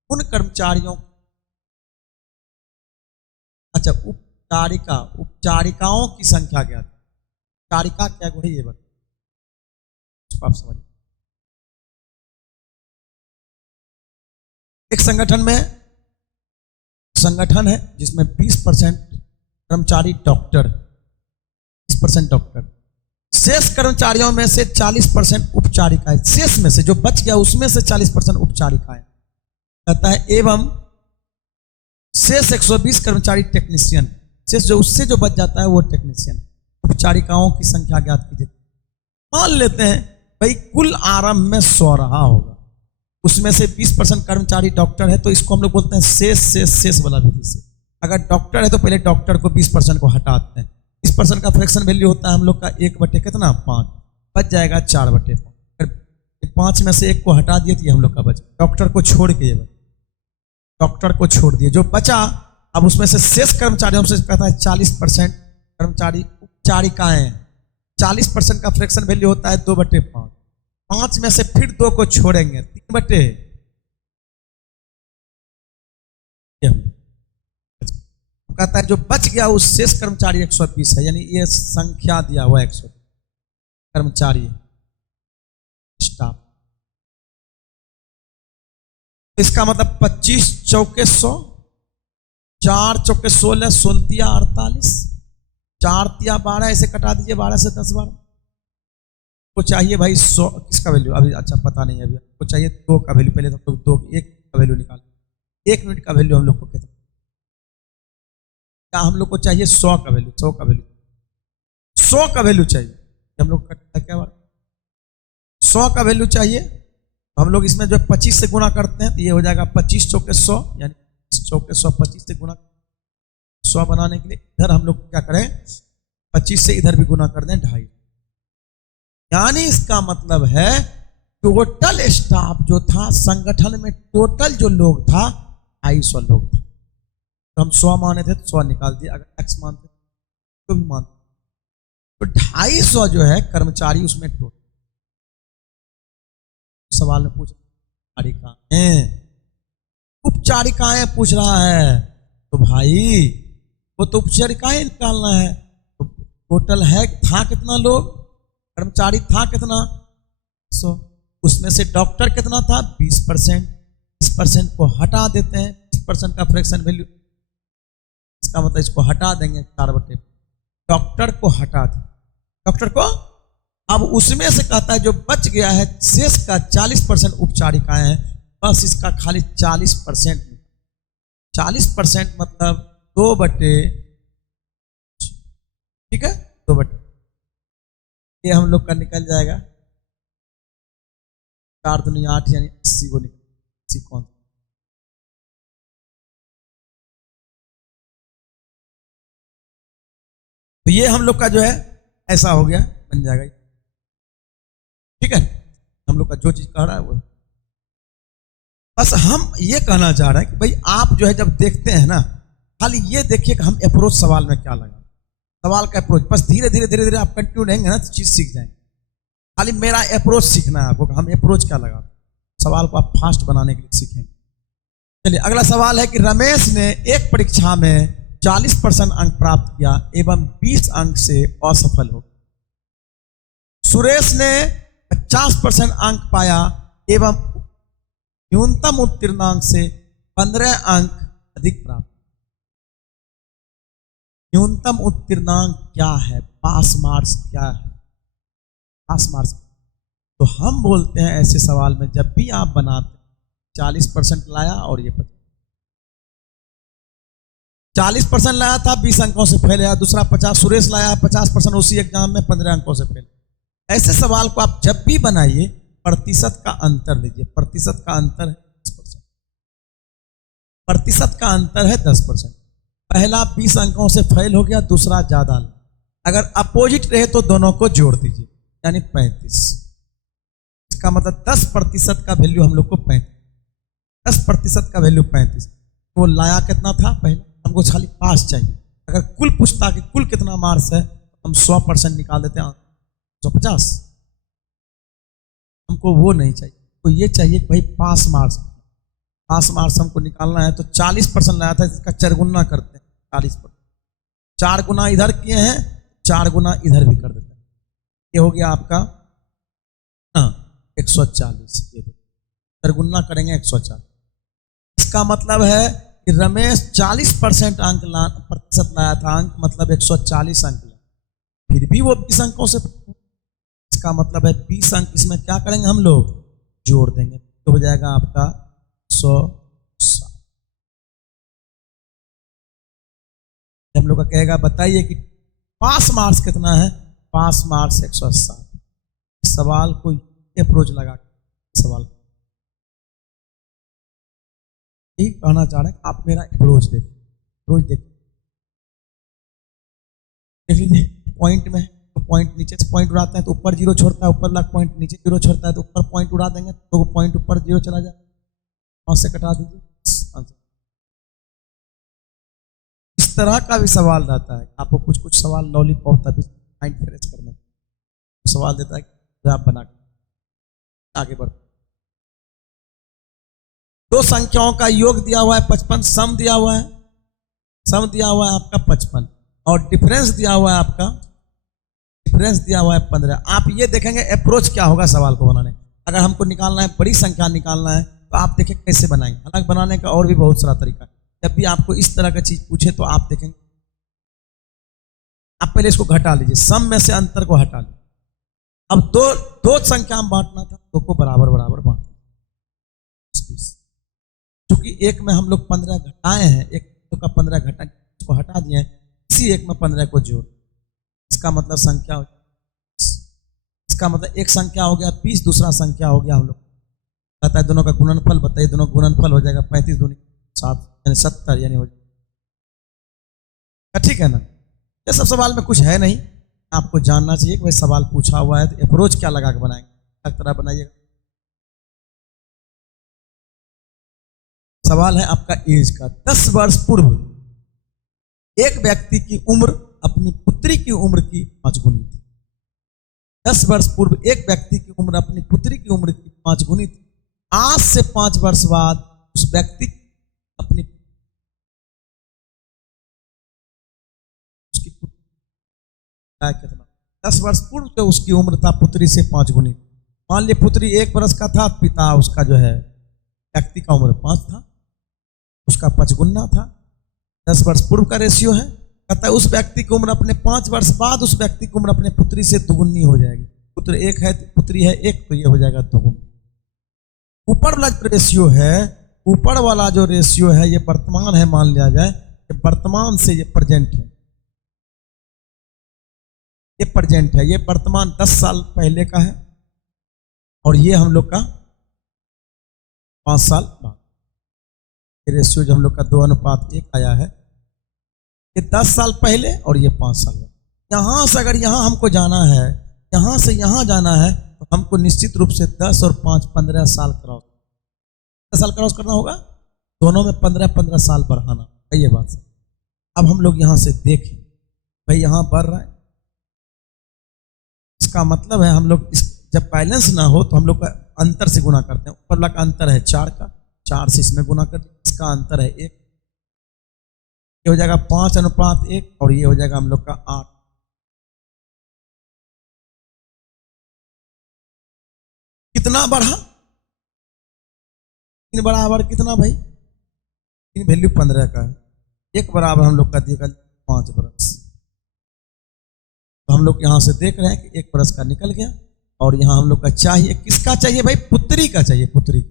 उन कर्मचारियों, अच्छा उपचारिकाओं की संख्या क्या थी? उपचारिका क्या वही ये बता, आप समझ। एक संगठन है जिसमें 20% कर्मचारी डॉक्टर, 20% डॉक्टर, शेष कर्मचारियों में से 40% उपचारिकाएं, शेष में से जो बच गया उसमें से 40% उपचारिकाएं, कहता है एवं शेष 120 कर्मचारी टेक्नीशियन, शेष जो उससे जो बच जाता है वो टेक्नीशियन। उपचारिकाओं की संख्या ज्ञात कीजिए। मान लेते हैं भाई कुल आरंभ में 100 रहा होगा, उसमें से 20% कर्मचारी डॉक्टर है, तो इसको हम लोग बोलते हैं शेष वाला विधि से। अगर डॉक्टर है तो पहले डॉक्टर को 20% को हटाते हैं। 20% का फ्रैक्शन वैल्यू होता है हम लोग का 1/5 कितना 5, बच जाएगा 4/5। अगर 5 में से 1 को हटा दिए तो हम लोग का बच, डॉक्टर को छोड़ के, डॉक्टर को छोड़ दिए, जो बचा अब उसमें से शेष कर्मचारियों से कहता है 40% कर्मचारी उपचारिकाएं। 40% का फ्रैक्शन वैल्यू होता है 2/5। 5 में से फिर 2 को छोड़ेंगे, 3/, कहता है जो बच गया उस शेष कर्मचारी 120 है, यानी ये संख्या दिया हुआ 120 कर्मचारी स्टाफ। इसका मतलब 25 चौके 100, 4 चौके 16, 16 48, 4 तिया 12, ऐसे कटा दीजिए, 12 से 10 12। को चाहिए भाई 100 किसका वैल्यू अभी, अच्छा पता नहीं अभी को चाहिए 2 का वैल्यू, पहले तो 2 1 का वैल्यू निकाल, 1 मिनट का वैल्यू हम लोग को कितना, क्या हम लोग को चाहिए 100 का वैल्यू, 100 का वैल्यू, 100 का वैल्यू चाहिए हम लोग क्या बात, 100 का वैल्यू चाहिए। हम लोग इसमें जो 25 से गुणा करते हैं तो ये हो जाएगा 25 चौके 100, यानी 25 चौके 100, 25 से गुणा 100 बनाने के लिए इधर हम लोग क्या करें 25 से इधर भी गुणा कर दें 2.5, यानी इसका मतलब है टोटल स्टाफ जो था संगठन में, टोटल जो लोग था 250 लोग था। तो हम 100 माने थे तो 100 निकाल दिया, अगर x मानते तो भी मानते, तो 250 जो है कर्मचारी उसमें टोटल। सवाल में पूछ उपचारिकाएं पूछ रहा है, तो भाई वो तो उपचारिकाएं निकालना है। तो टोटल है था कितना लोग, कर्मचारी था कितना 100, उसमें से डॉक्टर कितना था 20%, 20% को हटा देते हैं, 20% का फ्रैक्शन वैल्यू, इसका मतलब इसको हटा देंगे 4/5, डॉक्टर को हटा दें, डॉक्टर को। अब उसमें से कहता है जो बच गया है शेष का 40% उपचारिकाएं हैं, बस इसका खाली 40%, 40% मतलब 2/, ठीक है 2/, ये हम लोग का निकल जाएगा 4 दूनी 8, यानी 80 को निकल 80 कौन, तो ये हम लोग का जो है ऐसा हो गया, बन जाएगा, ठीक है। हम लोग का जो चीज कह रहा है वो बस हम ये कहना चाह रहे हैं कि भाई आप जो है जब देखते हैं ना, खाली ये देखिए कि हम अप्रोच सवाल में क्या लगा, सवाल का अप्रोच, बस धीरे धीरे धीरे धीरे आप कंटिन्यू रहेंगे ना तो चीज सीख जाएंगे। खाली मेरा अप्रोच सीखना है आपको, हम अप्रोच क्या लगा, सवाल को आप फास्ट बनाने के लिए सीखेंगे। चलिए अगला सवाल है कि रमेश ने एक परीक्षा में 40% अंक प्राप्त किया एवं 20 अंक से असफल हो। सुरेश ने 50% अंक पाया एवं न्यूनतम उत्तीर्णांक से 15 अंक अधिक प्राप्त। न्यूनतम उत्तीर्णांक क्या है, पास मार्क्स क्या है, पास मार्क्स। तो हम बोलते हैं ऐसे सवाल में जब भी आप बनाते 40% लाया और ये 40% लाया था 20 अंकों से फेल है, दूसरा 50, सुरेश लाया 50% उसी एग्जाम में 15 अंकों से फेल। ऐसे सवाल को आप जब भी बनाइए प्रतिशत का अंतर लीजिए, प्रतिशत का अंतर है 10%, प्रतिशत का अंतर है 10%। पहला 20 अंकों से फेल हो गया, दूसरा ज्यादा, अगर अपोजिट रहे तो दोनों को जोड़ दीजिए यानी 35। इसका मतलब 10% का वैल्यू हम लोग को 35, 10% का वैल्यू 35। वो लाया कितना था पहले, हमको खाली पास चाहिए। अगर कुल पूछता कि कुल कितना मार्क्स है, हम 100% निकाल देते हैं 150। हमको वो नहीं चाहिए, तो ये चाहिए कि भाई पास मार्क्स, पास मार्क्स हमको निकालना है। तो 40% लाया था, इसका 4 गुना करते हैं 40%, 4 गुना इधर किए हैं, 4 गुना इधर भी कर देते हैं, ये हो गया आपका 140। ये 4 गुना करेंगे 140। इसका मतलब है कि रमेश 40% अंक प्रतिशत लाया था, अंक मतलब 140 अंक लाया, फिर भी वो 20 अंकों से। इसका मतलब है 20 अंक इसमें क्या करेंगे हम लोग, जोड़ देंगे, तो हो जाएगा आपका 160। हम लोग का कहेगा बताइए कि पास मार्क्स कितना है, पास मार्क्स 160। सवाल को अप्रोच लगा सवाल यही कहना चाह रहे हैं, आप मेरा अप्रोच देखिए, अप्रोच देखिए, देख लीजिए पॉइंट में तो पॉइंट नीचे से पॉइंट उड़ाते हैं तो ऊपर 0 छोड़ता है, ऊपर लग पॉइंट नीचे 0 छोड़ता है तो ऊपर पॉइंट उड़ा देंगे तो पॉइंट ऊपर 0 चला जाए, वहां से कटा दीजिए। इस तरह का भी सवाल रहता है, आपको कुछ कुछ सवाल लॉलीपॉप तभी माइंड फ्रेश करने सवाल देता है कि आप बना आगे बढ़। 2 संख्याओं का योग दिया हुआ है 55, सम दिया हुआ है, सम दिया हुआ है आपका 55 और डिफरेंस दिया हुआ है आपका, डिफरेंस दिया हुआ है 15। आप ये देखेंगे अप्रोच क्या होगा सवाल को बनाने। अगर हमको निकालना है, बड़ी संख्या निकालना है, तो आप देखें कैसे बनाएंगे। हालांकि बनाने का और भी बहुत सारा तरीका है, जब भी आपको इस तरह का चीज पूछे तो आप देखेंगे, आप पहले इसको घटा लीजिए, सम में से अंतर को हटा लीजिए। अब दो संख्या में बांटना था, 2 को बराबर बराबर बांटना, क्योंकि एक में हम लोग 15 घटाए हैं, एक का 15 घटा को हटा दिए हैं, इसी एक में 15 को जोड़, इसका मतलब संख्या हो, इसका मतलब एक संख्या हो गया 20, दूसरा संख्या हो गया हम लोग कहता है दोनों का गुणनफल बताइए, दोनों गुणनफल हो जाएगा 35 दूनी 7 यानी 70 यानी हो जाएगा। ठीक है ना, ये सब सवाल में कुछ है नहीं, आपको जानना चाहिए कि भाई सवाल पूछा हुआ है तो अप्रोच क्या लगा के बनाएंगे, हर तरह बनाइएगा। सवाल है आपका एज का। 10 वर्ष पूर्व एक व्यक्ति की उम्र अपनी पुत्री की उम्र की 5 गुनी थी। 10 वर्ष पूर्व एक व्यक्ति की उम्र अपनी पुत्री की उम्र की 5 गुनी थी। आज से 5 वर्ष बाद उस व्यक्ति अपनी उसकी कितना, 10 वर्ष पूर्व जो उसकी उम्र था पुत्री से 5 गुनी। मान ली पुत्री 1 वर्ष का था, पिता उसका जो है व्यक्ति का उम्र 5 था, उसका 5 गुना था। 10 वर्ष पूर्व का रेशियो है, कहता है उस व्यक्ति की उम्र अपने 5 वर्ष बाद उस व्यक्ति की उम्र अपने पुत्री से दुगुनी हो जाएगी। पुत्र 1 है, पुत्री है 1, तो ये हो जाएगा 2। ऊपर वाला जो रेशियो है, ऊपर वाला जो रेशियो है ये वर्तमान है, मान लिया जाए कि वर्तमान से ये प्रेजेंट है, ये प्रेजेंट है, ये वर्तमान 10 साल पहले का है और ये हम लोग का 5 साल बाद। ये रेशियो जो हम लोग का 2:1 आया है, ये 10 साल पहले और ये 5 साल बाद। यहां से अगर यहां हमको जाना है, यहां से यहां जाना है, तो हमको निश्चित रूप से 10 और 5 15 साल कराओ। साल क्रॉस करना होगा, दोनों में 15-15 साल बढ़ाना है, ये बात। अब हम लोग यहां से देखें, भाई यहां बढ़ रहा है, इसका मतलब है हम लोग जब बैलेंस ना हो तो हम लोग का अंतर से गुना करते हैं। ऊपर वाला का अंतर है 4 का, 4 से इसमें गुना कर, इसका अंतर है 1, ये हो जाएगा 5:1 और ये हो जाएगा हम लोग का 8। कितना बढ़ा? 3 बराबर कितना भाई? 3 वैल्यू 15 का है, 1 बराबर हम लोग का दिएगा 5 बरस। तो हम लोग यहां से देख रहे हैं कि 1 बरस का निकल गया, और यहां हम लोग का चाहिए, किसका चाहिए भाई? पुत्री का चाहिए, पुत्री।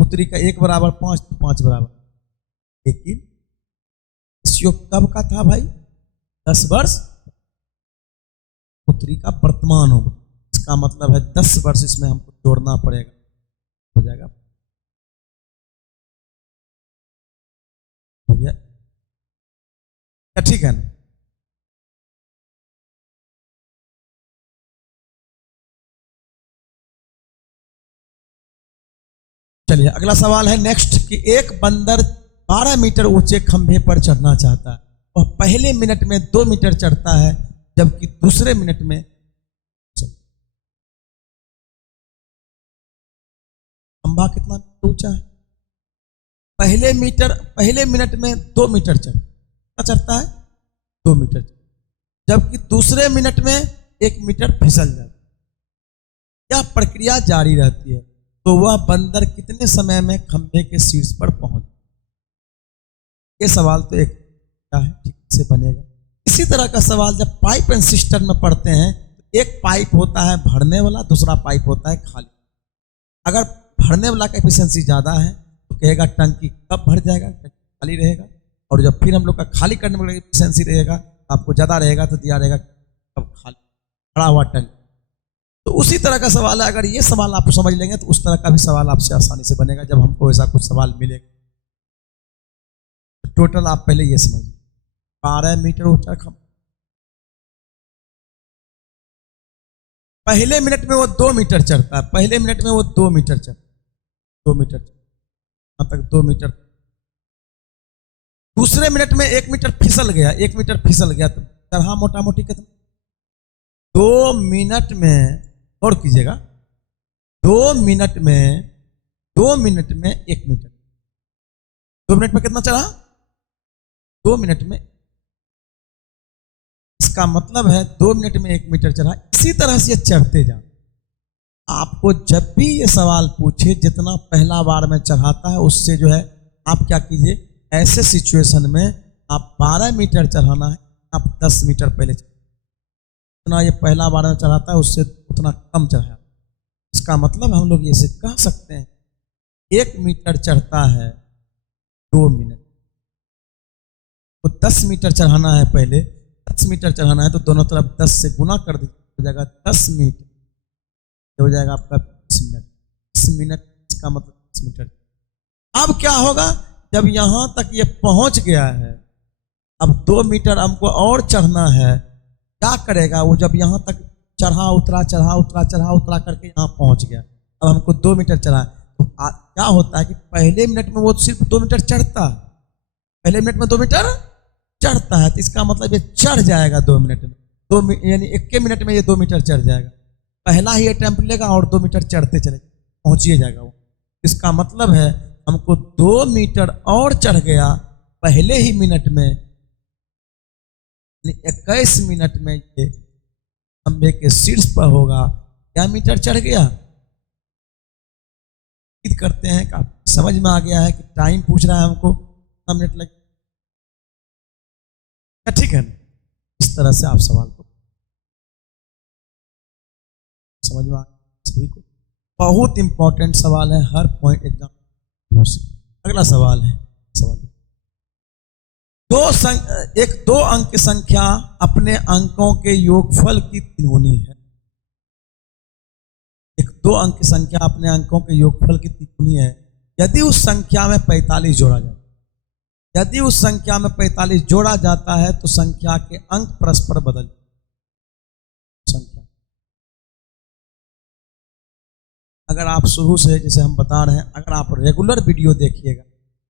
पुत्री का 1 बराबर 5 तो 5 बराबर, लेकिन इस योग कब का था भाई? 10 वर्ष। पुत्री का वर्तमान होगा, इसका मतलब है 10 वर्ष इसमें हमको जोड़ना पड़ेगा, हो जाएगा भैया, ठीक है ना? चलिए अगला सवाल है नेक्स्ट, कि एक बंदर 12 मीटर ऊंचे खंभे पर चढ़ना चाहता है, वह पहले मिनट में 2 मीटर चढ़ता है, जबकि दूसरे मिनट में, खंभा कितना ऊंचा है? पहले मिनट में 2 मीटर चढ़ता है, 2 मीटर, जबकि दूसरे मिनट में 1 मीटर फिसल जाता है। यह प्रक्रिया जारी रहती है, तो वह बंदर कितने समय में खंभे के शीर्ष पर पहुंच? ये सवाल तो एक क्या है, ठीक से बनेगा। इसी तरह का सवाल जब पाइप एंड सिस्टम में पढ़ते हैं, तो एक पाइप होता है भरने वाला, दूसरा पाइप होता है खाली। अगर भरने वाला का एफिशिएंसी ज्यादा है तो कहेगा टंकी कब भर जाएगा, टंकी खाली रहेगा, और जब फिर हम लोग का खाली करने वाला एफिशिएंसी रहेगा, आपको ज्यादा रहेगा तो दिया रहेगा कब खाली, भरा हुआ टंकी। तो उसी तरह का सवाल है, अगर ये सवाल आप समझ लेंगे तो उस तरह का भी सवाल आपसे आसानी से बनेगा जब हमको ऐसा कुछ सवाल मिलेगा। तो टोटल आप पहले ये समझिए, 12 मीटर ऊंचा खंभा, पहले मिनट में वो 2 मीटर चढ़ता है, पहले मिनट में वो 2 मीटर चढ़ता, 2 मीटर, यहां तक 2 मीटर। दूसरे मिनट में 1 मीटर फिसल गया, 1 मीटर फिसल गया, तो चढ़ा मोटा मोटी कितना? 2 मिनट में, और कीजिएगा, 2 मिनट में 1 मीटर, 2 मिनट में कितना चढ़ा? 2 मिनट में, इसका मतलब है 2 मिनट में 1 मीटर चढ़ा। इसी तरह से चढ़ते जा, आपको जब भी ये सवाल पूछे, जितना पहला बार में चढ़ाता है उससे जो है आप क्या कीजिए, ऐसे सिचुएशन में आप 12 मीटर चढ़ाना है, आप 10 मीटर पहले जितना ये पहला बार में चढ़ाता है उससे उतना कम चढ़ाया। इसका मतलब हम लोग ये कह सकते हैं 1 मीटर चढ़ता है 2 मिनट, तो 10 मीटर चढ़ाना है, पहले 10 मीटर चढ़ाना है तो दोनों तरफ 10 से गुना कर दीजिए, हो जाएगा 10 मीटर, हो जाएगा आपका 20 मिनट। 20 मिनट इसका मतलब 10 मीटर। अब क्या होगा, जब यहां तक ये पहुंच गया है, अब 2 मीटर हमको और चढ़ना है, क्या करेगा वो? जब यहां तक चढ़ा उतरा करके यहां पहुंच गया, अब हमको 2 मीटर चढ़ा, तो क्या होता है कि पहले मिनट में वो सिर्फ 2 मीटर चढ़ता है, पहले मिनट में 2 मीटर चढ़ता है, तो इसका मतलब ये चढ़ जाएगा 2 मिनट में, यानी 1 मिनट में ये 2 मीटर चढ़ जाएगा। पहला ही अटेम्प्ट लेगा और 2 मीटर चढ़ते चले पहुंचिए जाएगा वो। इसका मतलब है हमको 2 मीटर और चढ़ गया पहले ही मिनट में, 21 मिनट में ये खंभे के शीर्ष पर होगा। क्या मीटर चढ़ गया? करते हैं का समझ में आ गया है कि टाइम पूछ रहा है हमको, कितना मिनट लगे, ठीक है? इस तरह से आप सवाल को समझ में आ सभी को। बहुत इंपॉर्टेंट सवाल है, हर पॉइंट एग्जाम। अगला सवाल है, एक 2 अंक की संख्या अपने अंकों के योगफल की तिगुनी है। एक 2 अंक की संख्या अपने अंकों के योगफल की तिगुनी है, यदि उस संख्या में 45 जोड़ा जाए, यदि उस संख्या में 45 जोड़ा जाता है तो संख्या के अंक परस्पर बदल अगर आप शुरू से जैसे हम बता रहे हैं, अगर आप रेगुलर वीडियो देखिएगा,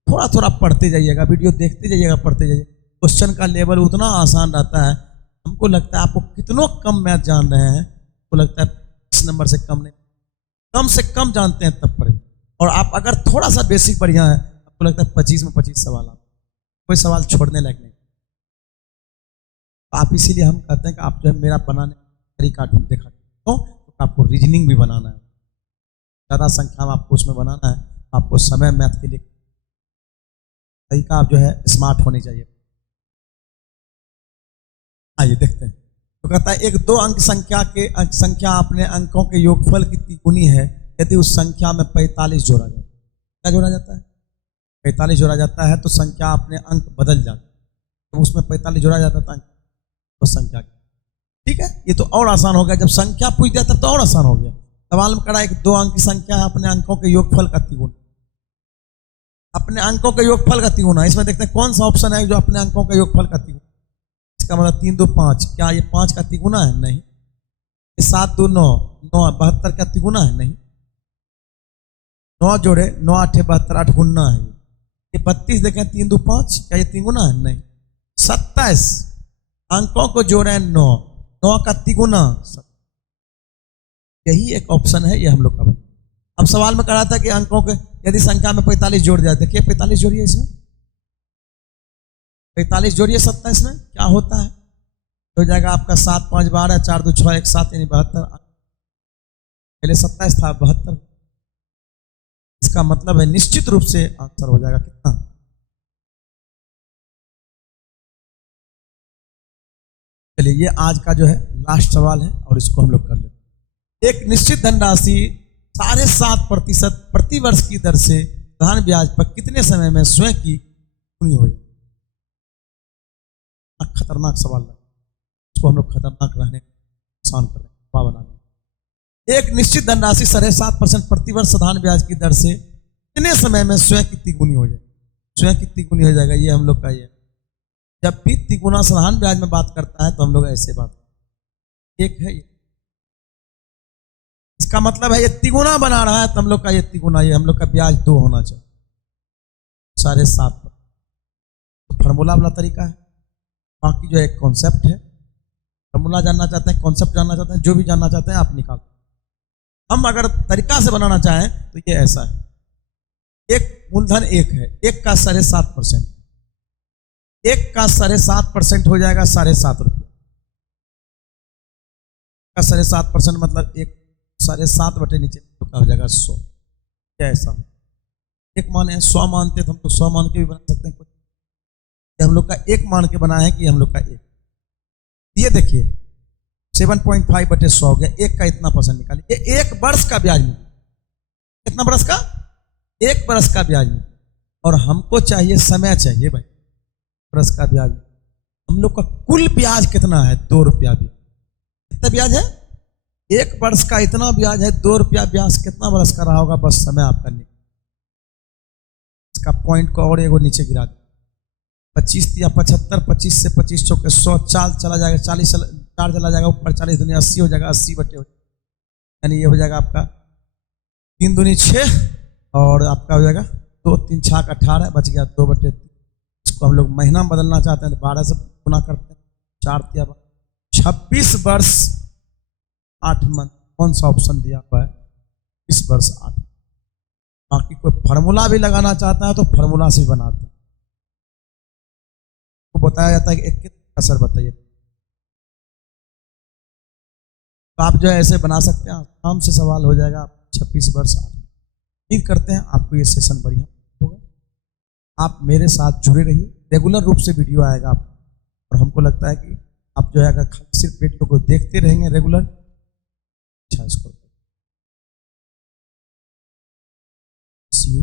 थोड़ा थोड़ा पढ़ते जाइएगा, वीडियो देखते जाइएगा, पढ़ते जाइए, क्वेश्चन का लेवल उतना आसान रहता है। हमको लगता है आपको कितनों कम मैथ जान रहे हैं, हमको लगता है 20 नंबर से कम नहीं, कम से कम जानते हैं तब पढ़े। और आप अगर थोड़ा सा बेसिक बढ़िया है, आपको लगता है 25 में 25 सवाल, आप कोई सवाल छोड़ने लायक नहीं। आप इसीलिए हम कहते हैं कि आप जो है मेरा बनाने का तरीका देखा, तो आपको रीजनिंग भी बनाना है, ज़्यादा संख्या में आपको उसमें बनाना है, आपको समय मैथ के लिए तरीका आप जो है स्मार्ट होनी चाहिए। आइए देखते हैं। तो कहता है एक दो अंक संख्या अपने अंकों के योगफल की तिगुनी है यदि उस संख्या में 45 जोड़ा जाए। क्या जोड़ा जाता है? 45 जोड़ा जाता है तो संख्या अपने अंक बदल जाते हैं। तो उसमें 45 जोड़ा जाता था तो संख्या, ठीक है, ये तो और आसान हो गया। जब संख्या पूछ दिया तब तो और आसान हो गया। सवाल में करा एक दो अंक की संख्या है अपने अंकों के योगफल का तिगुना, अपने अंकों के योगफल का तिगुना। इसमें देखते हैं कौन सा ऑप्शन है जो अपने अंकों का योगफल का तिगुना। इसका मतलब 3 2 5, क्या ये 5 का तिगुना है? नहीं। 7 2 9, 9 72 का तिगुना है? नहीं। 9 जोड़े 9 8 72, 8 गुना है। ये 32 देखें 3 2 5, क्या ये तिगुना है? नहीं। 27 अंकों को जोड़े 9, 9 का तिगुना, यही एक ऑप्शन है, ये हम लोग का बना। अब सवाल में कहा था कि अंकों के यदि संख्या में 45 जोड़ जाए, देखिए 45 जोड़िए, इसमें 45 जोड़िए 27 में, क्या होता है? हो जाएगा आपका 7 5 12, 4 2 6 1 7, यानी 72। पहले 27 था, 72। इसका मतलब है निश्चित रूप से आंसर हो जाएगा कितना? चलिए ये आज का जो है लास्ट सवाल है और इसको हम लोग कर लेते हैं। एक निश्चित धनराशि 7.5% प्रति वर्ष की दर से धन ब्याज पर कितने समय में स्वयं की पूरी हो जाए? खतरनाक सवाल है, इसको हम लोग खतरनाक रहने आसान कर रहे हैं, बनाने। एक निश्चित धनराशि 7.5% प्रति वर्ष साधारण ब्याज की दर से कितने समय में स्वयं की तिगुनी हो जाए? स्वयं की तिगुनी हो जाएगा, ये हम लोग का ये। जब भी तिगुना साधारण ब्याज में बात करता है तो हम लोग ऐसे बात, एक है ये, इसका मतलब है ये तिगुना बना रहा है तो हम लोग का ये तिगुना, ये हम लोग का ब्याज 2 होना चाहिए 7.5 पर। तो फॉर्मूला वाला तरीका है, बाकी जो एक कॉन्सेप्ट है, फॉर्मूला जानना चाहते हैं, कॉन्सेप्ट जानना चाहते हैं, जो भी जानना चाहते हैं आप निकाल। हम अगर तरीका से बनाना चाहें तो ये ऐसा है, एक मूलधन 1 है, 1 का 7.5%, 1 का 7.5% हो जाएगा 7.5 रुपये का 7.5% मतलब 1 7.5 बटे नीचे तो क्या हो जाएगा 100। क्या ऐसा एक माने 100 मानते तो हम तो 100 मान के भी बना सकते हैं, हम लोग का 1 मान के बना है कि हम लोग का 1। ये देखिए 7.5 बटे 100 हो गया, 1 का इतना परसेंट निकालिए, ये 1 वर्ष का ब्याज नहीं, कितना वर्ष का? 1 वर्ष का ब्याज नहीं। और हमको चाहिए समय चाहिए भाई, वर्ष का ब्याज। हम लोग का कुल ब्याज कितना है? 2 रुपया ब्याज। कितना ब्याज है? 1 वर्ष का इतना ब्याज है, 2 रुपया ब्याज कितना वर्ष का रहा होगा? बस समय आप करने, इसका पॉइंट को और एगो नीचे गिरा दे, 25 या 75, 25 से 25 चौके 100, 4 चला जाएगा, 40 4 चला जाएगा ऊपर, 40 दुनिया 80 हो जाएगा, 80 बटे यानी ये हो जाएगा आपका 3 दूनी 6 और आपका हो जाएगा 2 3 6 18, बच गया 2 बटे 3। इसको हम लोग महीना में बदलना चाहते हैं तो 12 से गुना करते हैं, 4 या 26 वर्ष 8 मंथ। कौन सा ऑप्शन दिया हुआ है? इस वर्ष 8। बाकी कोई फार्मूला भी लगाना चाहता है तो फार्मूला से बनाते हैं, तो बताया जाता है कि 21 असर बताइए, तो आप जो है ऐसे बना सकते हैं, आराम से सवाल हो जाएगा। 26 वर्ष 8। उम्मीद करते हैं आपको ये सेशन बढ़िया होगा। आप मेरे साथ जुड़े रहिए, रेगुलर रूप से वीडियो आएगा आप, और हमको लगता है कि आप जो है अगर सिर्फ वीडियो को देखते रहेंगे रेगुलर, अच्छा इसको